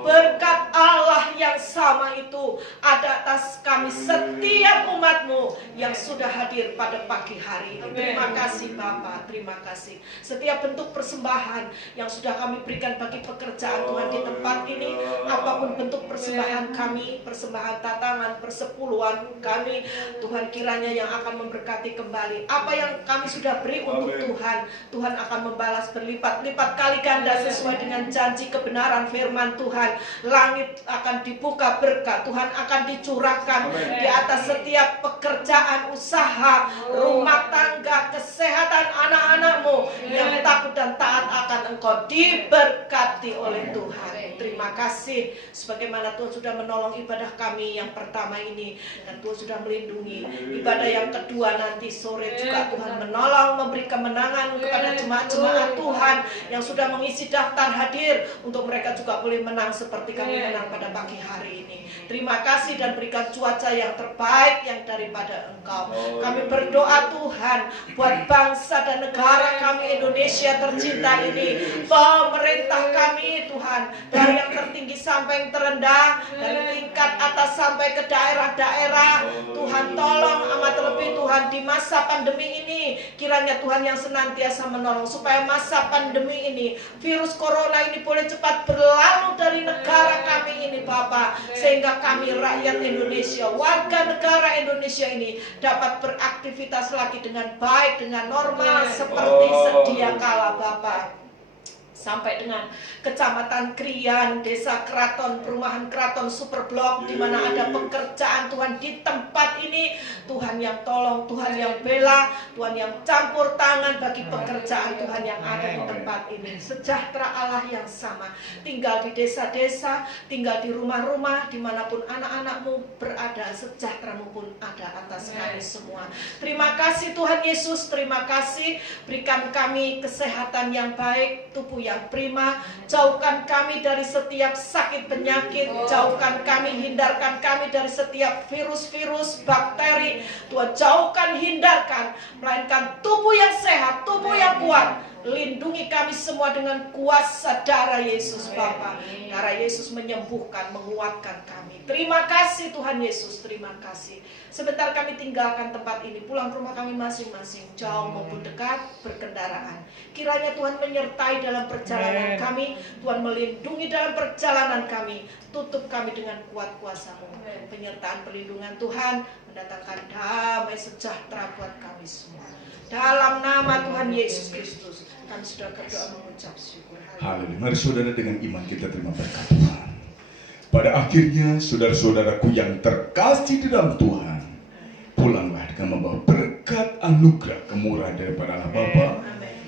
Berkat Allah yang sama itu ada atas kami setiap umat-Mu yang sudah hadir pada pagi hari ini. Terima kasih Bapa, terima kasih. Setiap bentuk persembahan yang sudah kami berikan bagi pekerjaan Tuhan di tempat ini, apapun bentuk persembahan kami, persembahan tatangan, persepuluhan kami, Tuhan kiranya yang akan memberkati kembali apa yang kami sudah beri untuk Tuhan. Tuhan akan membalas berlipat-lipat kali ganda sesuai dengan janji kebenaran firman Tuhan. Langit akan dibuka berkat, Tuhan akan dicurahkan di atas setiap pekerjaan, usaha, rumah tangga, kesehatan anak-anak-Mu yang takut dan taat akan Engkau, diberkati oleh Tuhan. Terima kasih sebagaimana Tuhan sudah menolong ibadah kami yang pertama ini, dan Tuhan sudah melindungi ibadah yang kedua nanti sore juga. Tuhan menolong, memberi kemenangan kepada jemaat-jemaat Tuhan yang sudah mengisi daftar hadir, untuk mereka juga boleh menang seperti kami menang pada pagi hari ini. Terima kasih, dan berikan cuaca yang terbaik yang daripada Engkau. Kami berdoa Tuhan buat bangsa dan negara kami Indonesia tercinta ini, pemerintah kami Tuhan, dari yang tertinggi sampai yang terendah, dari tingkat atas sampai ke daerah-daerah. Tuhan tolong amat lebih Tuhan di masa pandemi ini, kiranya Tuhan yang senantiasa menolong supaya masa pandemi ini, virus corona ini boleh cepat berlalu dari negara kami ini Bapa, sehingga kami rakyat Indonesia, warga negara Indonesia ini dapat beraktivitas lagi dengan baik, dengan normal seperti sedia kala Bapa. Sampai dengan Kecamatan Krian, Desa Keraton, Perumahan Keraton Superblok, di mana ada pekerjaan Tuhan di tempat ini. Tuhan yang tolong, Tuhan yang bela, Tuhan yang campur tangan bagi pekerjaan Tuhan yang ada di tempat ini. Sejahtera Allah yang sama tinggal di desa-desa, tinggal di rumah-rumah, dimanapun anak-anak-Mu berada, sejahtera-Mu pun ada atas kami semua. Terima kasih Tuhan Yesus, terima kasih. Berikan kami kesehatan yang baik, tubuh yang prima, jauhkan kami dari setiap sakit penyakit, jauhkan kami, hindarkan kami dari setiap virus-virus, bakteri. Tuhan jauhkan, hindarkan, melainkan tubuh yang sehat, tubuh yang kuat. Lindungi kami semua dengan kuasa darah Yesus Bapa. Darah Yesus menyembuhkan, menguatkan kami. Terima kasih Tuhan Yesus, terima kasih. Sebentar kami tinggalkan tempat ini, pulang ke rumah kami masing-masing, jauh maupun dekat, berkendaraan. Kiranya Tuhan menyertai dalam perjalanan kami, Tuhan melindungi dalam perjalanan kami, tutup kami dengan kuat kuasa-Mu. Penyertaan perlindungan Tuhan mendatangkan damai sejahtera buat kami semua. Dalam nama Tuhan Yesus Kristus, Kami sudah berdoa mengucap syukur. Haleluya. Mari saudara dengan iman kita terima berkat Tuhan. Pada akhirnya saudara-saudaraku yang terkasih di dalam Tuhan, pulanglah dengan membawa berkat anugerah kemurahan daripada Allah Bapa,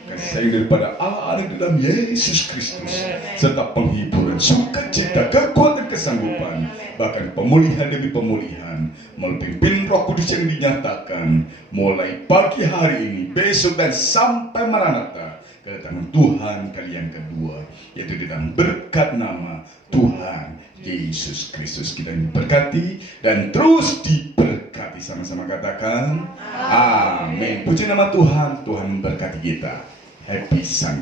kasih sayang daripada Allah Anak dalam Yesus Kristus, serta penghiburan, sukacita, kekuatan, kesanggupan, bahkan pemulihan demi pemulihan, melalui pimpin Roh Kudus yang dinyatakan mulai pagi hari ini, besok dan sampai Maranatha, kedatangan Tuhan kali yang kedua, yaitu di dalam berkat nama Tuhan Yesus Kristus. Kita diberkati dan terus diberkati. Sama-sama katakan amin. Puji nama Tuhan. Tuhan memberkati kita. Happy Sunday.